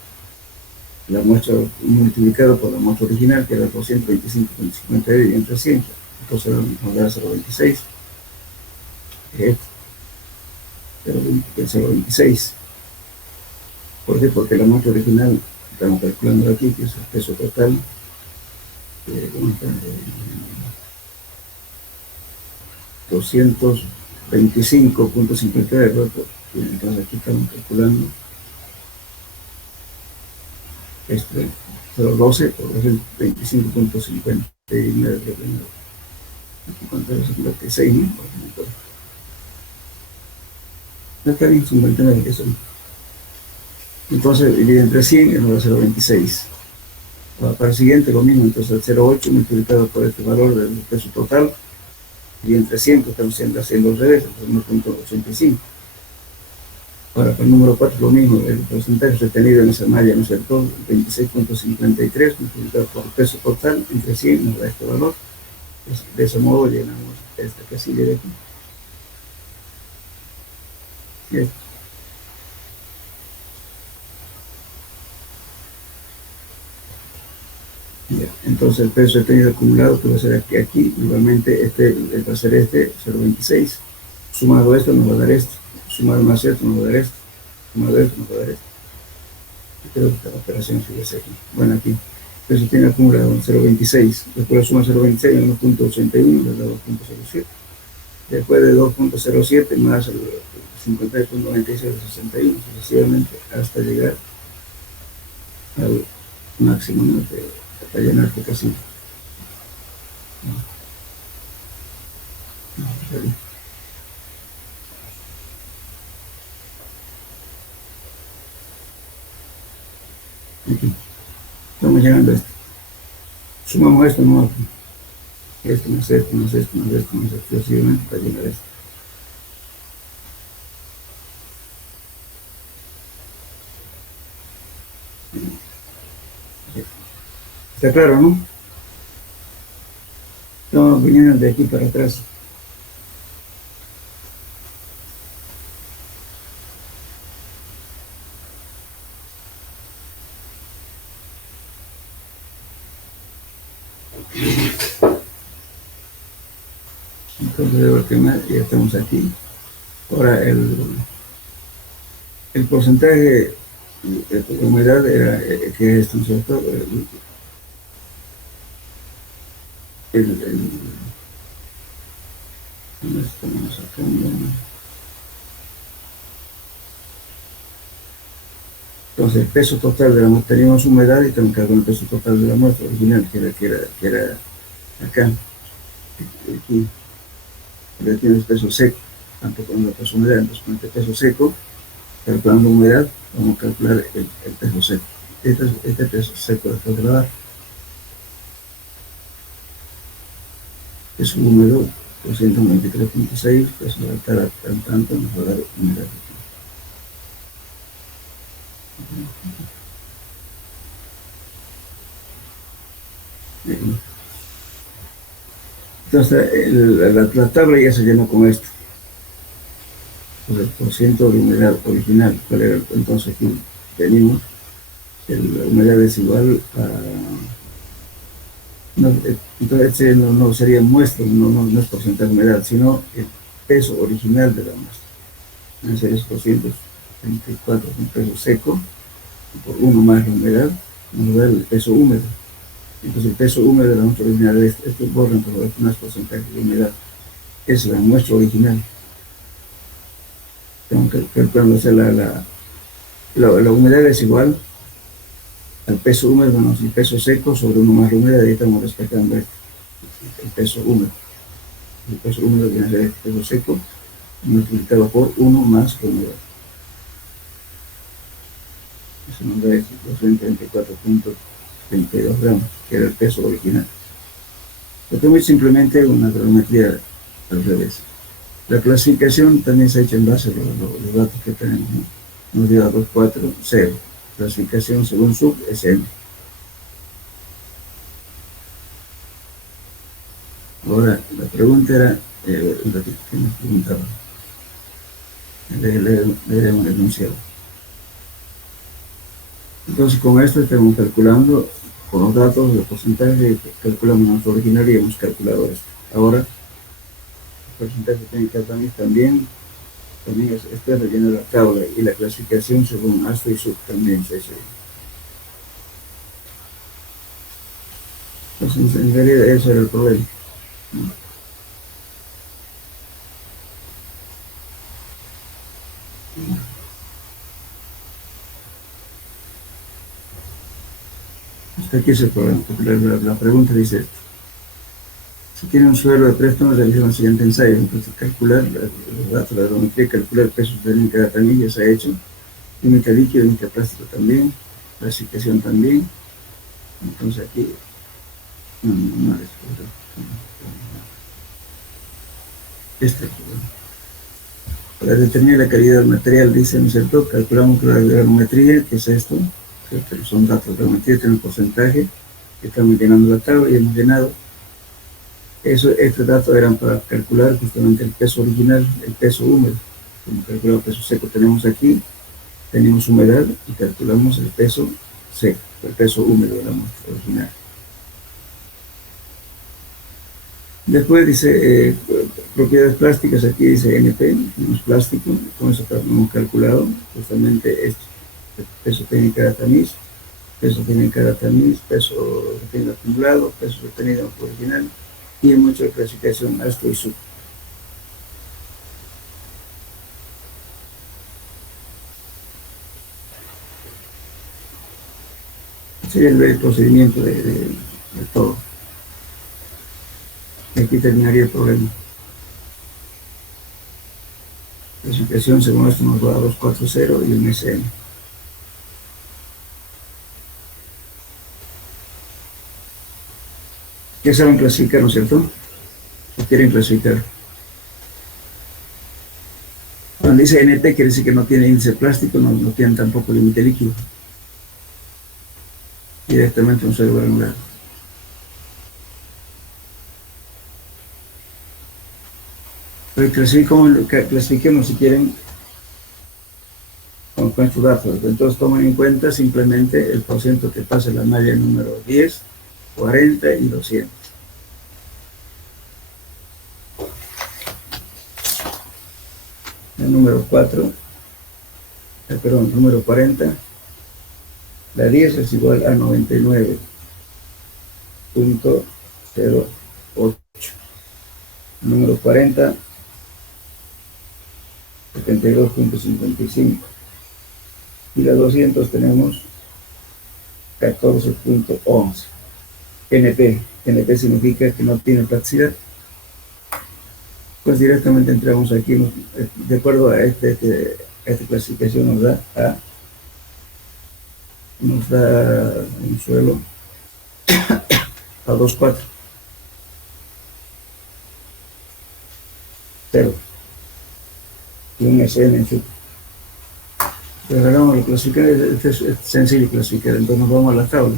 la muestra multiplicado por la muestra original, que era 225,50 y entre 100. Entonces nos da 0,26. Es 0,26. ¿Por qué? Porque la muestra original, estamos calculando aquí, que es el peso total, 225,50, entonces aquí estamos calculando este 0,12 por 25,59, ¿cuánto es? 56, ¿no? No está bien, 59, que son. Entonces divide entre 100 y nos da 0,26. Para el siguiente lo mismo, entonces el 0,8 multiplicado por este valor del peso total, y entre 100, que estamos haciendo al revés, entonces 1,85. Ahora, para el número 4 lo mismo, el porcentaje retenido en esa malla, ¿no es cierto? 26,53 multiplicado por el peso total, entre 100 nos da este valor. De ese modo llenamos esta casilla de aquí. Bien. Ya, entonces el peso retenido acumulado que va a ser aquí igualmente va a ser 0,26. Sumado esto nos va a dar esto. Sumado más esto nos va a dar esto. Sumado esto nos va a dar esto. Y creo que esta operación sigue aquí. Bueno, aquí. Peso tiene acumulado 0,26. Después suma 0,26 en 1,81, le da 2,07. Después de 2,07 más el 50,96 sucesivamente hasta llegar al máximo, ¿no? Hasta llenar esta casilla. Aquí. Estamos llegando a esto. Sumamos esto, no esto más esto más esto más esto más esto, sucesivamente para llegar a esto. Está claro, ¿no? Estamos viniendo de aquí para atrás. Entonces debo quemar, ya estamos aquí. Ahora el porcentaje de humedad era, que es esto, ¿no es cierto? El ¿dónde estamos sacando? Entonces el peso total de la muestra, teníamos humedad y tenemos que con el peso total de la muestra original, que era acá, aquí, ya tienes peso seco, tanto con el peso humedad, entonces con este peso seco, calculando humedad, vamos a calcular el peso seco. Este peso seco después de lavar. Peso húmedo, 293.6, peso de estar al tanto, nos va a dar humedad. Entonces, la tabla ya se llenó con esto. El porciento de humedad original, ¿cuál era? Entonces aquí tenemos la humedad es igual a... No, entonces no sería muestra, no es porcentaje de humedad, sino el peso original de la muestra. Ese es 234, un peso seco, por 1 más la humedad, nos da el peso húmedo. Entonces el peso húmedo de la muestra original es este borran, pero esto no es porcentaje de humedad, es la muestra original. Tengo que calcular, o sea, la humedad es igual al peso húmedo menos el peso seco sobre 1 más la humedad, y estamos respetando el peso húmedo. El peso húmedo viene a ser el peso seco multiplicado por 1 más la humedad. Eso nos da 234.32 gramos, que era el peso original. Lo que es simplemente una granulometría al revés. La clasificación también se ha hecho en base a los datos que tenemos, ¿no? Nos dio a 240. Clasificación según sub es N. Ahora, la pregunta era, ¿qué nos preguntaba? Leeremos el enunciado. Entonces, con esto estamos calculando, con los datos del porcentaje, calculamos nuestro original y hemos calculado esto. Ahora, el porcentaje tiene que también es relleno la tabla, y la clasificación según ASTO y SUB también se hace. Entonces, en realidad, eso era el problema. Hasta aquí es el problema, porque la pregunta dice esto. Si tiene un suelo de préstamo, realizamos el siguiente ensayo. Entonces, calcular los datos de la granulometría, calcular el peso de cada también ya se ha hecho. Límite líquido, límite plástico también. Clasificación también. Entonces, aquí no es este es el problema. Para determinar la calidad del material, dice, ¿no es cierto? Calculamos que la granulometría, que es esto, que son datos de granulometría, tiene un porcentaje, que estamos llenando la tabla y hemos llenado. Estos datos eran para calcular justamente el peso original, el peso húmedo. Como calculado el peso seco tenemos aquí, tenemos humedad y calculamos el peso seco, el peso húmedo de la muestra original. Después dice propiedades plásticas, aquí dice NP, tenemos plástico, con eso hemos calculado justamente esto. El peso tiene en cada tamiz, peso tiene en cada tamiz, peso retenido acumulado, peso retenido original, y en mucha clasificación ASTO y SUB. Sería el procedimiento de todo. Y aquí terminaría el problema. Clasificación según esto nos va a 240 y un SM. Ya saben clasificar, ¿no es cierto? ¿O quieren clasificar? Cuando dice NP quiere decir que no tiene índice plástico, no tiene tampoco límite líquido. Directamente un suelo granular. Pero clasifiquemos si quieren con estos datos. Entonces tomen en cuenta simplemente el porcentaje que pasa en la malla número 10, 40 y 200. el número 4, perdón, el número 40, la 10 es igual a 99.08. El número 40, 72.55. Y la 200 tenemos 14.11. NP. NP significa que no tiene plasticidad. Pues directamente entramos aquí, de acuerdo a esta clasificación nos da un suelo a 2,4. 0. Y un SN en su. Pero hagamos la clasificar, es sencillo clasificar, entonces nos vamos a la tabla.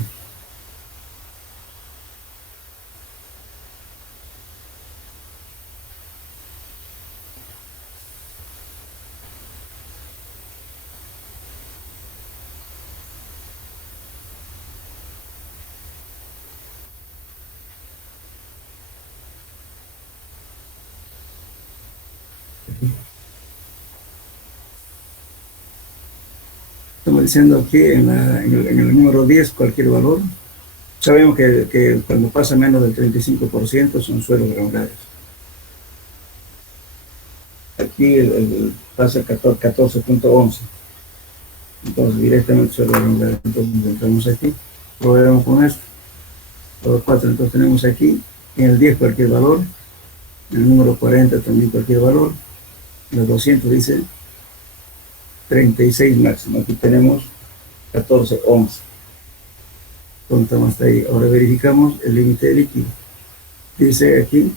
Estamos diciendo aquí en el número 10 cualquier valor. Sabemos que cuando pasa menos del 35% son suelos granulares. Aquí pasa 14.11. Entonces directamente suelo granular. Entonces entramos aquí, probamos con esto. Los 4, entonces tenemos aquí en el 10 cualquier valor, en el número 40 también cualquier valor, en los 200 dice 36 máximo, aquí tenemos 14.11. Contamos hasta ahí. Ahora verificamos el límite de líquido. Dice aquí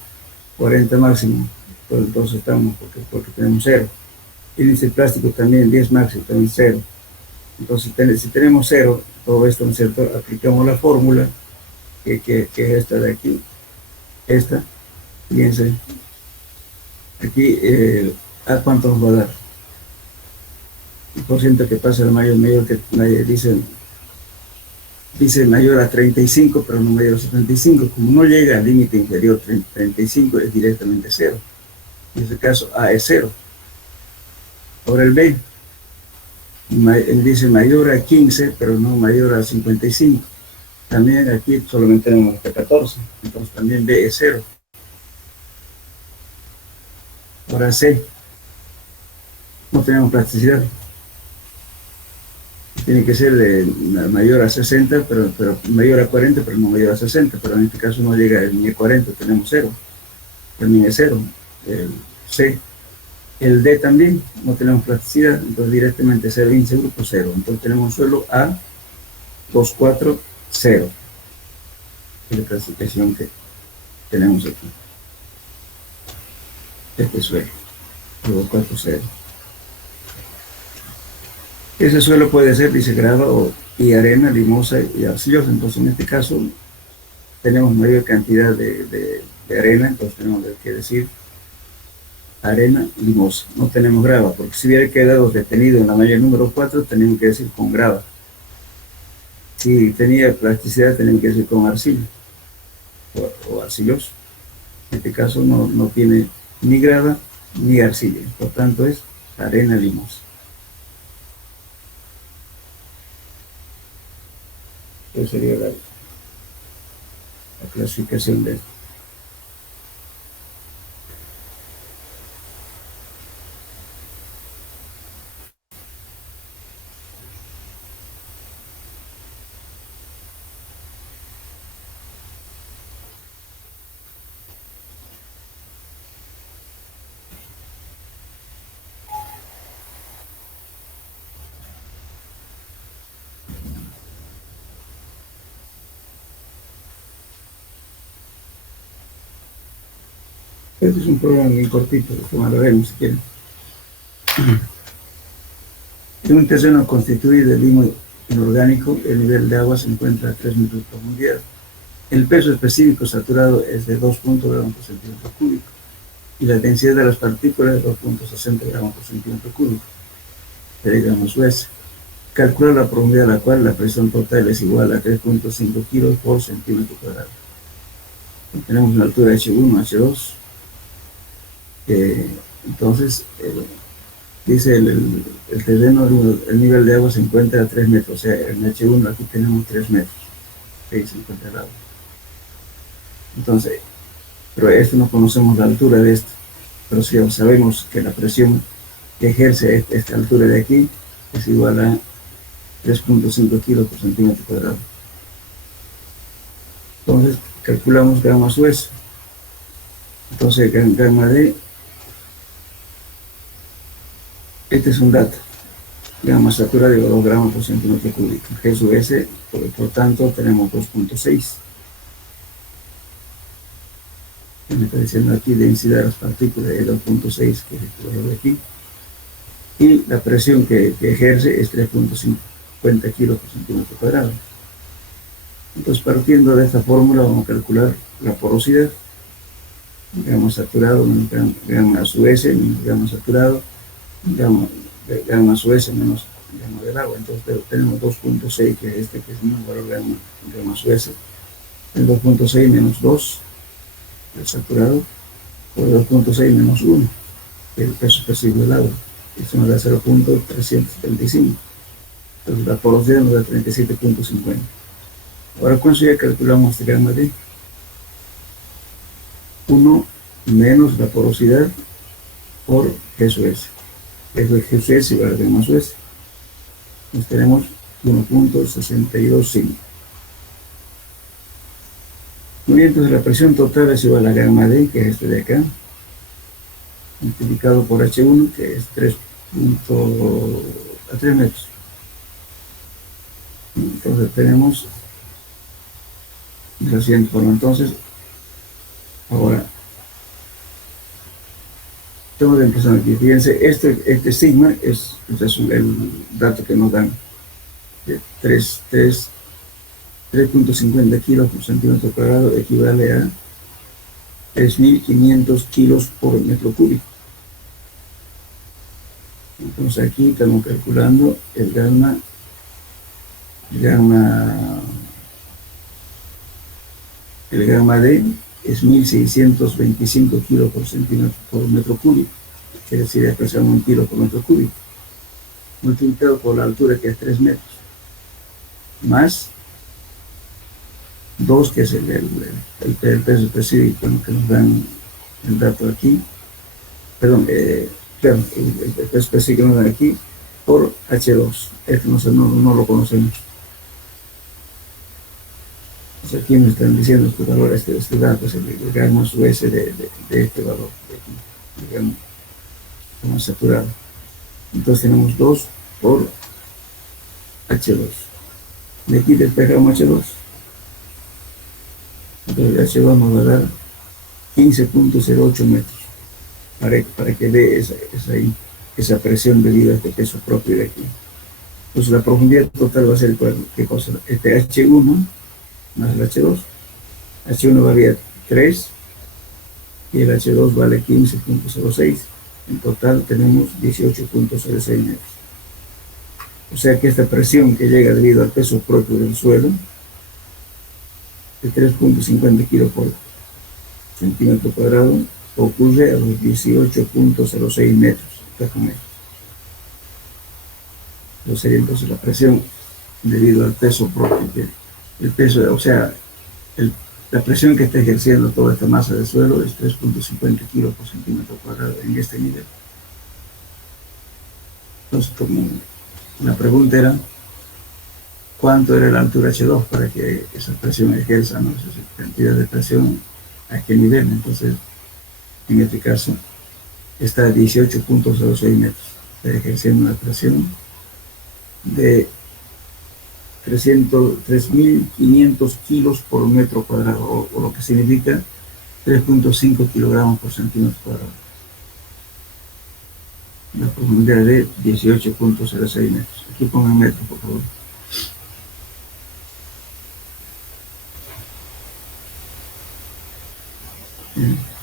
40 máximo, pues entonces estamos porque tenemos 0. Índice plástico también 10 máximo, también 0. Entonces si tenemos 0, todo esto, ¿no es cierto? Aplicamos la fórmula que es esta de aquí, esta, fíjense, aquí, ¿a cuánto nos va a dar? El porcentaje que pasa el mayor que nadie dice mayor a 35, pero no mayor a 75. Como no llega al límite inferior 35, es directamente 0. En este caso, A es 0. Ahora el B, él dice mayor a 15, pero no mayor a 55. También aquí solamente tenemos hasta 14, entonces también B es 0. Ahora C, no tenemos plasticidad. Tiene que ser mayor a 60, pero mayor a 40, pero no mayor a 60, pero en este caso no llega ni a 40, tenemos 0. También es 0. El C. El D también, no tenemos plasticidad, entonces directamente 0, índice grupo 0. Entonces tenemos un suelo A 240, es la clasificación que tenemos aquí. Este suelo, 240. Ese suelo puede ser, dice, grava y arena, limosa y arcillosa. Entonces en este caso tenemos mayor cantidad de arena, entonces tenemos que decir arena limosa. No tenemos grava, porque si hubiera quedado detenido en la malla número 4, tenemos que decir con grava. Si tenía plasticidad, tenemos que decir con arcilla o arcilloso. En este caso no tiene ni grava ni arcilla, por tanto es arena limosa. Esa sería la clasificación de esto. Este es un programa muy cortito, lo veremos si quieren. En un terreno constituido de limo inorgánico, el nivel de agua se encuentra a 3 metros de profundidad. El peso específico saturado es de 2 gramos por centímetro cúbico y la densidad de las partículas es 2,60 gramos por centímetro cúbico. Gramos US. Calcula la profundidad a la cual la presión total es igual a 3,5 kilos por centímetro cuadrado. Tenemos una altura H1, H2. Entonces, dice el terreno, el nivel de agua se encuentra a 3 metros, o sea, en H1 aquí tenemos 3 metros, ahí se encuentra el agua. Entonces, pero esto no conocemos la altura de esto, pero sí sabemos que la presión que ejerce esta altura de aquí es igual a 3.5 kilos por centímetro cuadrado. Entonces, calculamos gamma su S. Entonces, gamma D, este es un dato. Gamma saturada de 2 gramos por centímetro cúbico. G sub S, por tanto, tenemos 2.6. Me está diciendo aquí densidad de las partículas de 2.6, que es el valor de aquí. Y la presión que ejerce es 3.50 kilos por centímetro cuadrado. Entonces, partiendo de esta fórmula, vamos a calcular la porosidad. Gamma saturado menos gamma sub S menos gamma saturado, gamma sub S menos gamma del agua. Entonces tenemos 2.6, que es este, que es el mismo valor gamma sub S. El 2.6 menos 2, el saturado, por 2.6 menos 1, el peso específico del agua. Esto nos da 0.375. Entonces la porosidad nos da 37.50. Ahora, ¿cuánto ya calculamos este gamma D? 1 menos la porosidad por G sub S. Eso es G sub S igual a gamma sub S. Entonces tenemos 1.625. Muy bien, entonces la presión total es igual a gamma D, que es este de acá, multiplicado por H1, que es 3 metros. Entonces tenemos la siguiente forma. Entonces, ahora, estamos empezando aquí. Fíjense, este sigma es el dato que nos dan, de 3.50 kilos por centímetro cuadrado equivale a 3.500 kilos por metro cúbico. Entonces aquí estamos calculando el gamma D es 1.625 kilos por centímetro por metro cúbico, es decir, expresamos 1 kilo por metro cúbico, multiplicado por la altura, que es 3 metros, más 2, que es el peso específico que nos dan el dato aquí, perdón, el peso específico que nos dan aquí, por H2. Esto no lo conocemos. Entonces aquí me están diciendo este valor, este dato es el gamma sub S de este valor de aquí, el gamma saturado. Entonces tenemos 2 por H2. De aquí despejamos H2. Entonces H2 nos va a dar 15.08 metros para que dé esa presión debido a este peso propio de aquí. Entonces la profundidad total va a ser, ¿qué cosa? Este H1 más el H2. H1 valía 3 y el H2 vale 15.06. En total tenemos 18.06 metros. O sea que esta presión que llega debido al peso propio del suelo de 3.50 kilos por centímetro cuadrado ocurre a los 18.06 metros. Eso sería entonces la presión debido al peso propio, el peso, o sea, la presión que está ejerciendo toda esta masa de suelo es 3.50 kilos por centímetro cuadrado en este nivel. Entonces, como la pregunta era cuánto era la altura H2 para que esa presión ejerza, ¿no?, esa cantidad de presión a qué nivel. Entonces, en este caso, está a 18.06 metros, está ejerciendo una presión de 3.500 kilos por metro cuadrado, o lo que significa 3.5 kilogramos por centímetro cuadrado. La profundidad de 18.06 metros. Aquí pongan metros, por favor. Bien.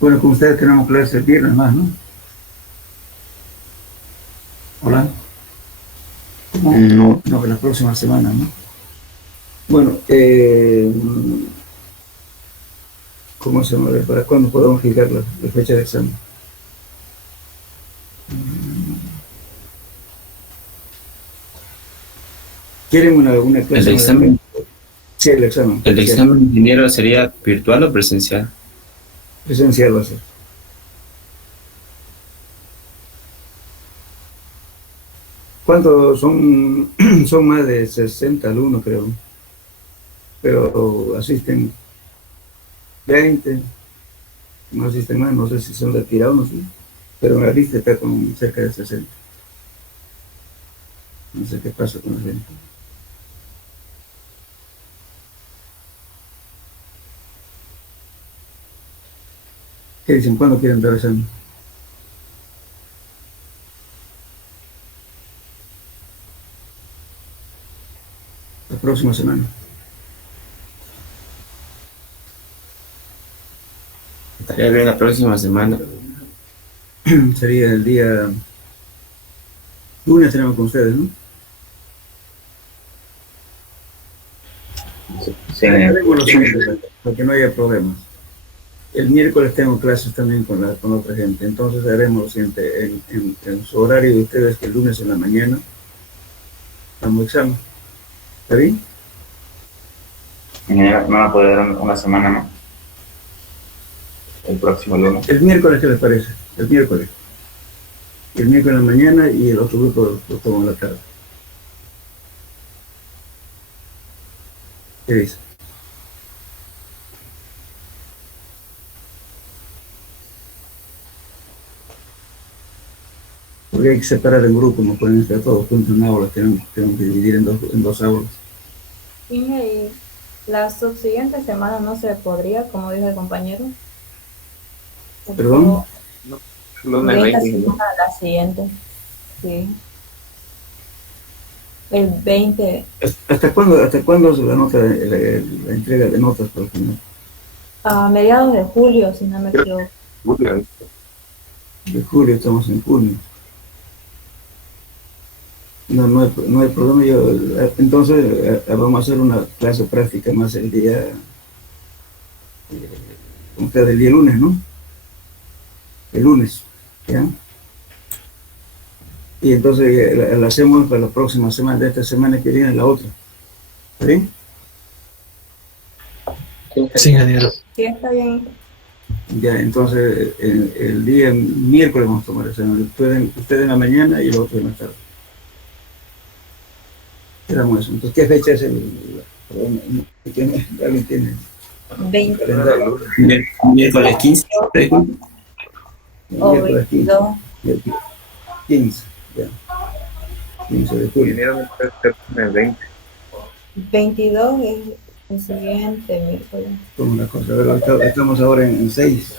Bueno, con ustedes tenemos clase el viernes más, ¿no? Hola. No. No, que la próxima semana, ¿no? Bueno, ¿Cómo se llama? ¿Para cuándo podemos fijar la fecha de examen? ¿Quieren una clase? El examen, Sí, el examen. el examen ingeniero sería virtual o presencial. Presencial va a ser. ¿Cuántos son? Son más de 60 alumnos, creo. Pero asisten 20, no asisten más, no sé si son retirados, no sé. Pero en la lista está con cerca de 60. No sé qué pasa con la gente. ¿Qué dicen? ¿Cuándo quieren dar examen? La próxima semana. Estaría bien la próxima semana. Sería el día lunes, tenemos con ustedes, ¿no? Sí, Haremos lo siguiente, para que no haya problemas. El miércoles tengo clases también con otra gente, entonces haremos lo siguiente, en su horario de ustedes, que el lunes en la mañana damos examen. ¿Está bien? ingeniero, no va a poder dar una semana más. El próximo lunes. El miércoles, ¿qué les parece? El miércoles. El miércoles en la mañana y el otro grupo lo tomo en la tarde. ¿Qué dice? Porque hay que separar el grupo, no pueden estar todos juntos en aulas, tenemos que dividir en dos aulas. Y la subsiguiente semana no se podría, como dijo el compañero. ¿Perdón? Lunes De esta 20, ingeniero. semana a la siguiente. Sí. El 20, ¿Hasta cuándo es la nota, la entrega de notas para el final? a mediados de julio, si no me equivoco. De julio, estamos en junio. No hay problema. Entonces, vamos a hacer una clase práctica más el día, con ustedes el día lunes, ¿no? El lunes, ¿ya? Y entonces la hacemos para la próxima semana, de esta semana que viene, la otra. ¿Está bien? Sí, ingeniero. Sí, está bien. Ya, entonces el día miércoles vamos a tomar el examen. Ustedes en la mañana y el otro en la tarde. Quedamos eso. Entonces, ¿qué fecha es ¿alguien tiene 20 calendario? Miércoles 15. o Miércoles 15. 22. 15, ya. 15 de julio. Ingeniero, me puede ser el 20. 22 es el siguiente miércoles. Como una cosa. A ver, estamos ahora en 6,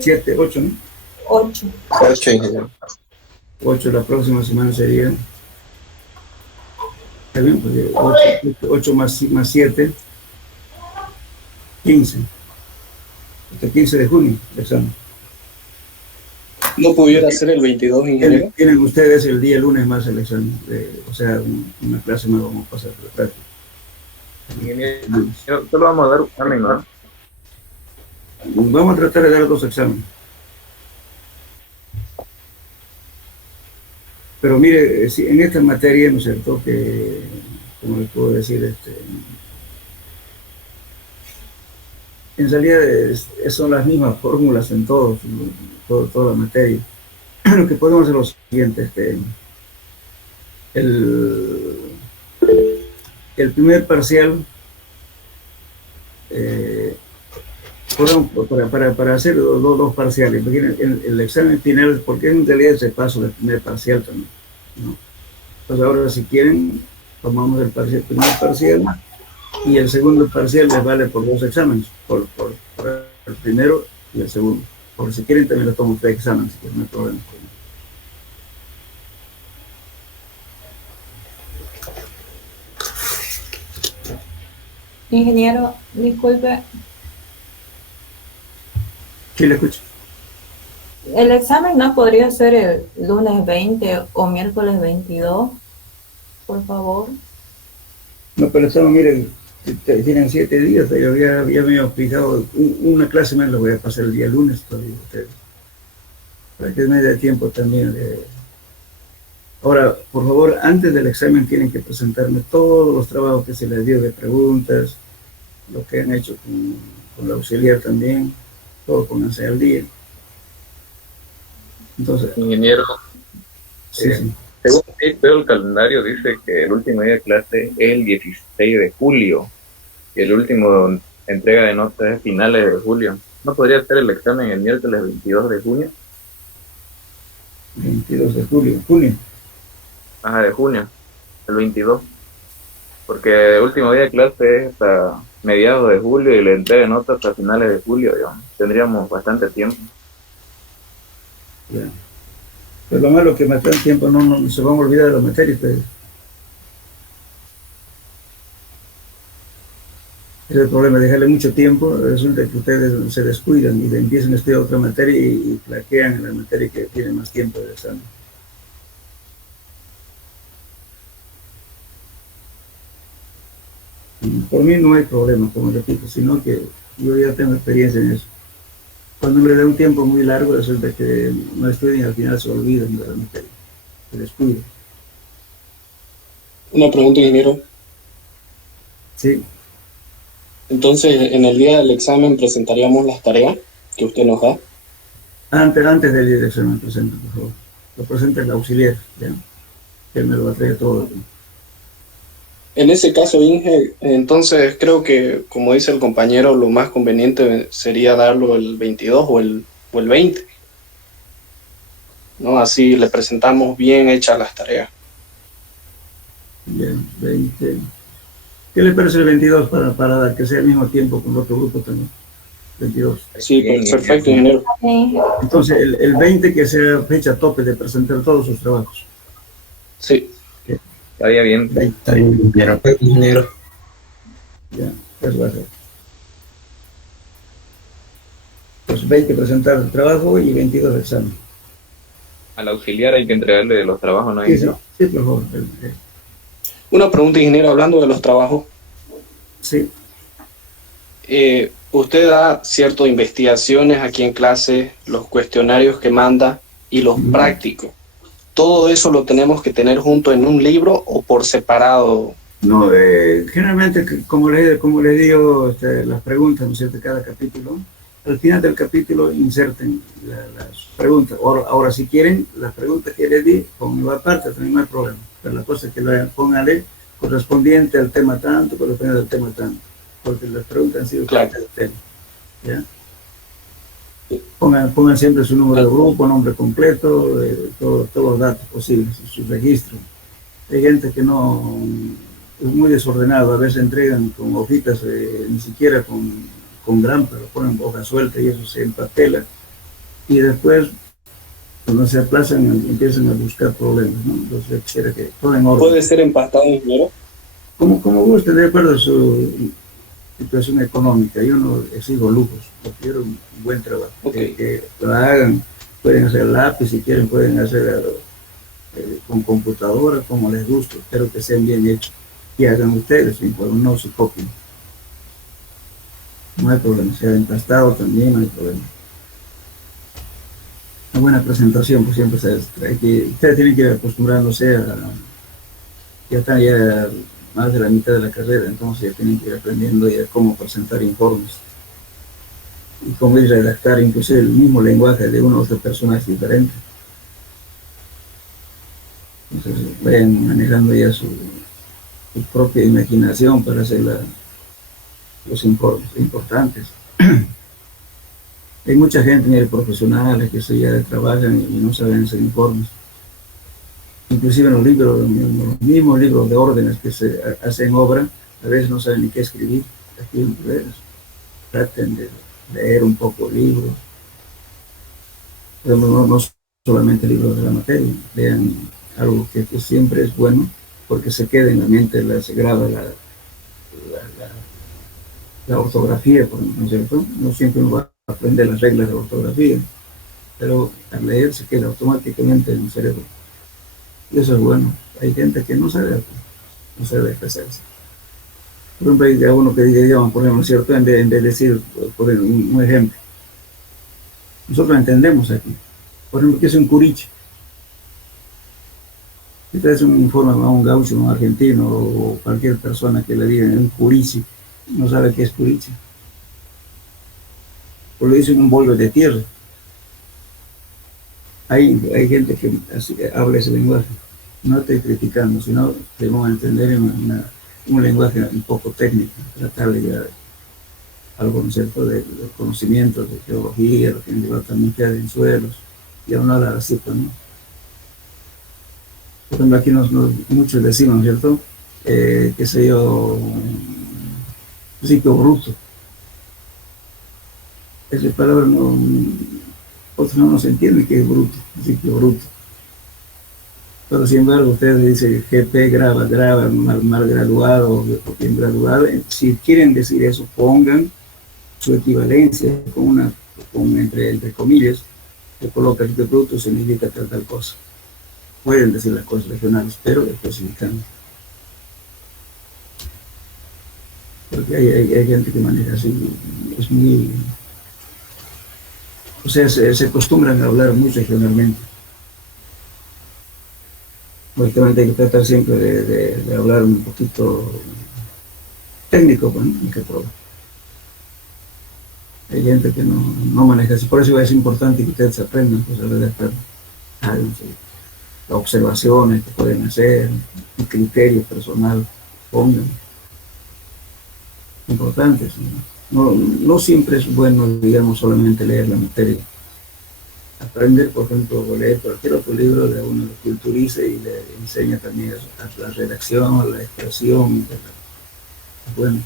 7, 8, ¿no? 8. 8, ingeniero. 8 la próxima semana sería. Está bien, porque 8 más 7, 15. Hasta 15 de junio, el examen. ¿No pudiera ser el 22, ingeniero? Tienen ustedes el día lunes más el examen, o sea, una clase más vamos a pasar por la práctica. Ingeniero, solo vamos a dar un examen, ¿no? Vamos a tratar de dar 2 exámenes. Pero mire, en esta materia, ¿no es cierto?, que, como les puedo decir, en realidad son las mismas fórmulas en toda la materia. Lo que podemos hacer es lo siguiente, el primer parcial, para hacer dos parciales, porque el examen final, porque en realidad se paso del primer parcial también, ¿no? Entonces ahora, si quieren, tomamos el primer parcial y el segundo parcial les vale por 2 exámenes, por el primero y el segundo. Porque si quieren también lo tomo 3 exámenes, pues no hay problema. Ingeniero, disculpe, ¿Sí le escucho? ¿el examen no podría ser el lunes 20 o miércoles 22? Por favor. No, pero eso, miren, Tienen 7 días, yo ya me había fijado, una clase más la voy a pasar el día lunes todavía ustedes, para que me dé tiempo también de... Ahora, por favor, antes del examen tienen que presentarme todos los trabajos que se les dio de preguntas, lo que han hecho con la auxiliar también, todo pónganse al día. Entonces, Ingeniero, sí. según veo el calendario, dice que el último día de clase es el 16 de julio y el último entrega de notas es finales de julio. ¿No podría ser el examen el miércoles 22 de junio? 22 de junio. Ajá, de junio, el 22. Porque el último día de clase es hasta mediados de julio y la entrega de notas hasta finales de julio, digamos. Tendríamos bastante tiempo. Ya. Pero lo malo que me el tiempo, no se van a olvidar de los materias ustedes. Es el problema, dejarle mucho tiempo, resulta que ustedes se descuidan y empiezan a estudiar otra materia y plaquean en la materia que tiene más tiempo de examen. Por mí no hay problema, como repito, sino que yo ya tengo experiencia en eso. Cuando le da un tiempo muy largo, resulta que no estudian y al final se olvidan de la materia, se descuidan. Una pregunta, ingeniero. Sí, Entonces, en el día del examen presentaríamos las tareas que usted nos da. antes del día del examen presenta, por favor. Lo presenta el auxiliar, ¿ya? Que él me lo va a traer todo. En ese caso, Inge, entonces creo que, como dice el compañero, lo más conveniente sería darlo el 22 o el 20, ¿no? Así le presentamos bien hechas las tareas. Bien, 20. ¿Qué le parece el 22 para que sea al mismo tiempo con el otro grupo también? 22. Sí, pues, perfecto, ingeniero. Sí. Entonces, el 20 que sea fecha tope de presentar todos sus trabajos. Sí. Estaría bien. 20, Está bien, ingeniero. Ingeniero. ya, eso va a ser. Pues 20 presentar el trabajo y 22 examen. Al auxiliar hay que entregarle los trabajos, ¿no? Sí, por favor. Una pregunta, ingeniero, hablando de los trabajos. Sí, Usted da ciertas investigaciones aquí en clase, los cuestionarios que manda y los prácticos. ¿Todo eso lo tenemos que tener junto en un libro o por separado? no, generalmente, como le digo, las preguntas, ¿no es cierto?, cada capítulo, al final del capítulo inserten las preguntas. Ahora, si quieren, las preguntas que les di, pónganlo aparte, también no hay problema. Pero la cosa es que la pónganle correspondiente al tema tanto, correspondiente al tema tanto, porque las preguntas han sido Claro. del tema, ¿ya? Pongan siempre su número de grupo, nombre completo, todos los datos posibles, su registro. Hay gente que no es muy desordenado, a veces entregan con hojitas, ni siquiera con grampa, lo ponen hoja suelta y eso se empapela. Y después, cuando se aplazan, empiezan a buscar problemas, ¿no? Entonces, quisiera que todo en orden. ¿Puede ser empastado, ingeniero? Como guste, de acuerdo a su situación económica. Yo no exijo lujos, quiero un buen trabajo. Okay. Que lo hagan, pueden hacer lápiz, si quieren pueden hacer con computadora, como les guste, pero que sean bien hechos. Y hagan ustedes, no se copien. No hay problema, sea empastado también, no hay problema. Una buena presentación, pues siempre ustedes tienen que ir acostumbrándose ya están ya más de la mitad de la carrera, entonces ya tienen que ir aprendiendo ya cómo presentar informes y cómo ir a redactar inclusive el mismo lenguaje de una u otra persona es diferente. Entonces vayan manejando ya su propia imaginación para hacer los informes importantes. Hay mucha gente, profesionales que ya trabajan y no saben hacer informes. Inclusive en los mismos libros de órdenes que se hacen obra, a veces no saben ni qué escribir. Aquí traten de leer un poco libros, pero no solamente libros de la materia, lean algo que siempre es bueno, porque se queda en la mente, se graba la ortografía, ¿no es cierto? No siempre uno va a aprender las reglas de ortografía, pero al leer se queda automáticamente en el cerebro. Y eso es bueno. Hay gente que no sabe expresarse. Por ejemplo, hay uno que diga idioma, por ejemplo, ¿cierto? En vez de decir, por ejemplo, un ejemplo. Nosotros entendemos aquí. Por ejemplo, ¿qué es un curiche? Si ustedes informan a un gaucho, un argentino o cualquier persona que le diga un curiche, no sabe qué es curiche. O le dicen un bollo de tierra. Hay gente que habla ese lenguaje. No estoy criticando, sino debemos entender un lenguaje un poco técnico, tratar de llegar al concepto de los conocimientos de geología, lo que lleva también queda en suelos, y aún hablar así, pues, ¿no? Por ejemplo, aquí muchos decimos, ¿cierto? Qué sé yo, sitio bruto. Esa palabra otros no nos entienden que es bruto, sitio bruto. Pero sin embargo, ustedes dicen GP graba, mal graduado o bien graduado. Si quieren decir eso, pongan su equivalencia entre comillas, que coloca sitio bruto significa tal cosa. Pueden decir las cosas regionales, pero especificando. Porque hay gente que maneja así, es muy... O sea, se acostumbran a hablar muy regionalmente. Lógicamente hay que tratar siempre de hablar un poquito técnico, bueno, que todo. Hay gente que no maneja así, por eso es importante que ustedes aprendan pues, a redactar observaciones que pueden hacer, un criterio personal, pongan, importantes. No siempre es bueno, digamos, solamente leer la materia. Aprender, por ejemplo, o leer cualquier otro libro de uno lo culturiza y le enseña también a la redacción, a la expresión. Bueno,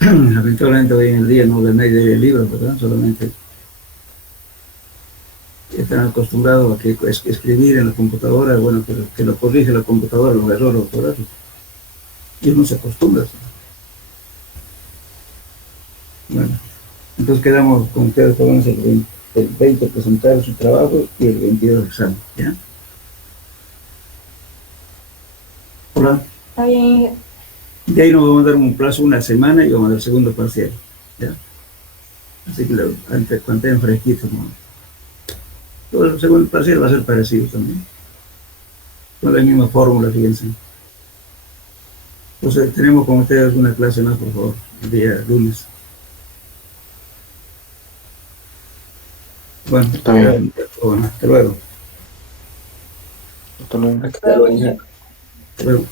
lamentablemente hoy en el día no nadie lee libros, ¿verdad? Solamente están acostumbrados a que escribir en la computadora, bueno, que lo corrige la computadora, los errores ortográficos. Y uno se acostumbra. Bueno, entonces quedamos con ustedes, vamos el 20 presentar su trabajo y el 22 examen, ¿ya? Hola. Está bien. De ahí nos vamos a dar un plazo, una semana, y vamos a dar segundo parcial, ¿ya? Así que antes cuando fresquito, ¿no? Todo el segundo parcial va a ser parecido también. Con la misma fórmula, fíjense. Entonces, tenemos con ustedes una clase más, por favor, el día lunes. Bueno, Está bien. Bueno, hasta luego. Hasta luego. Hasta luego. Hasta luego.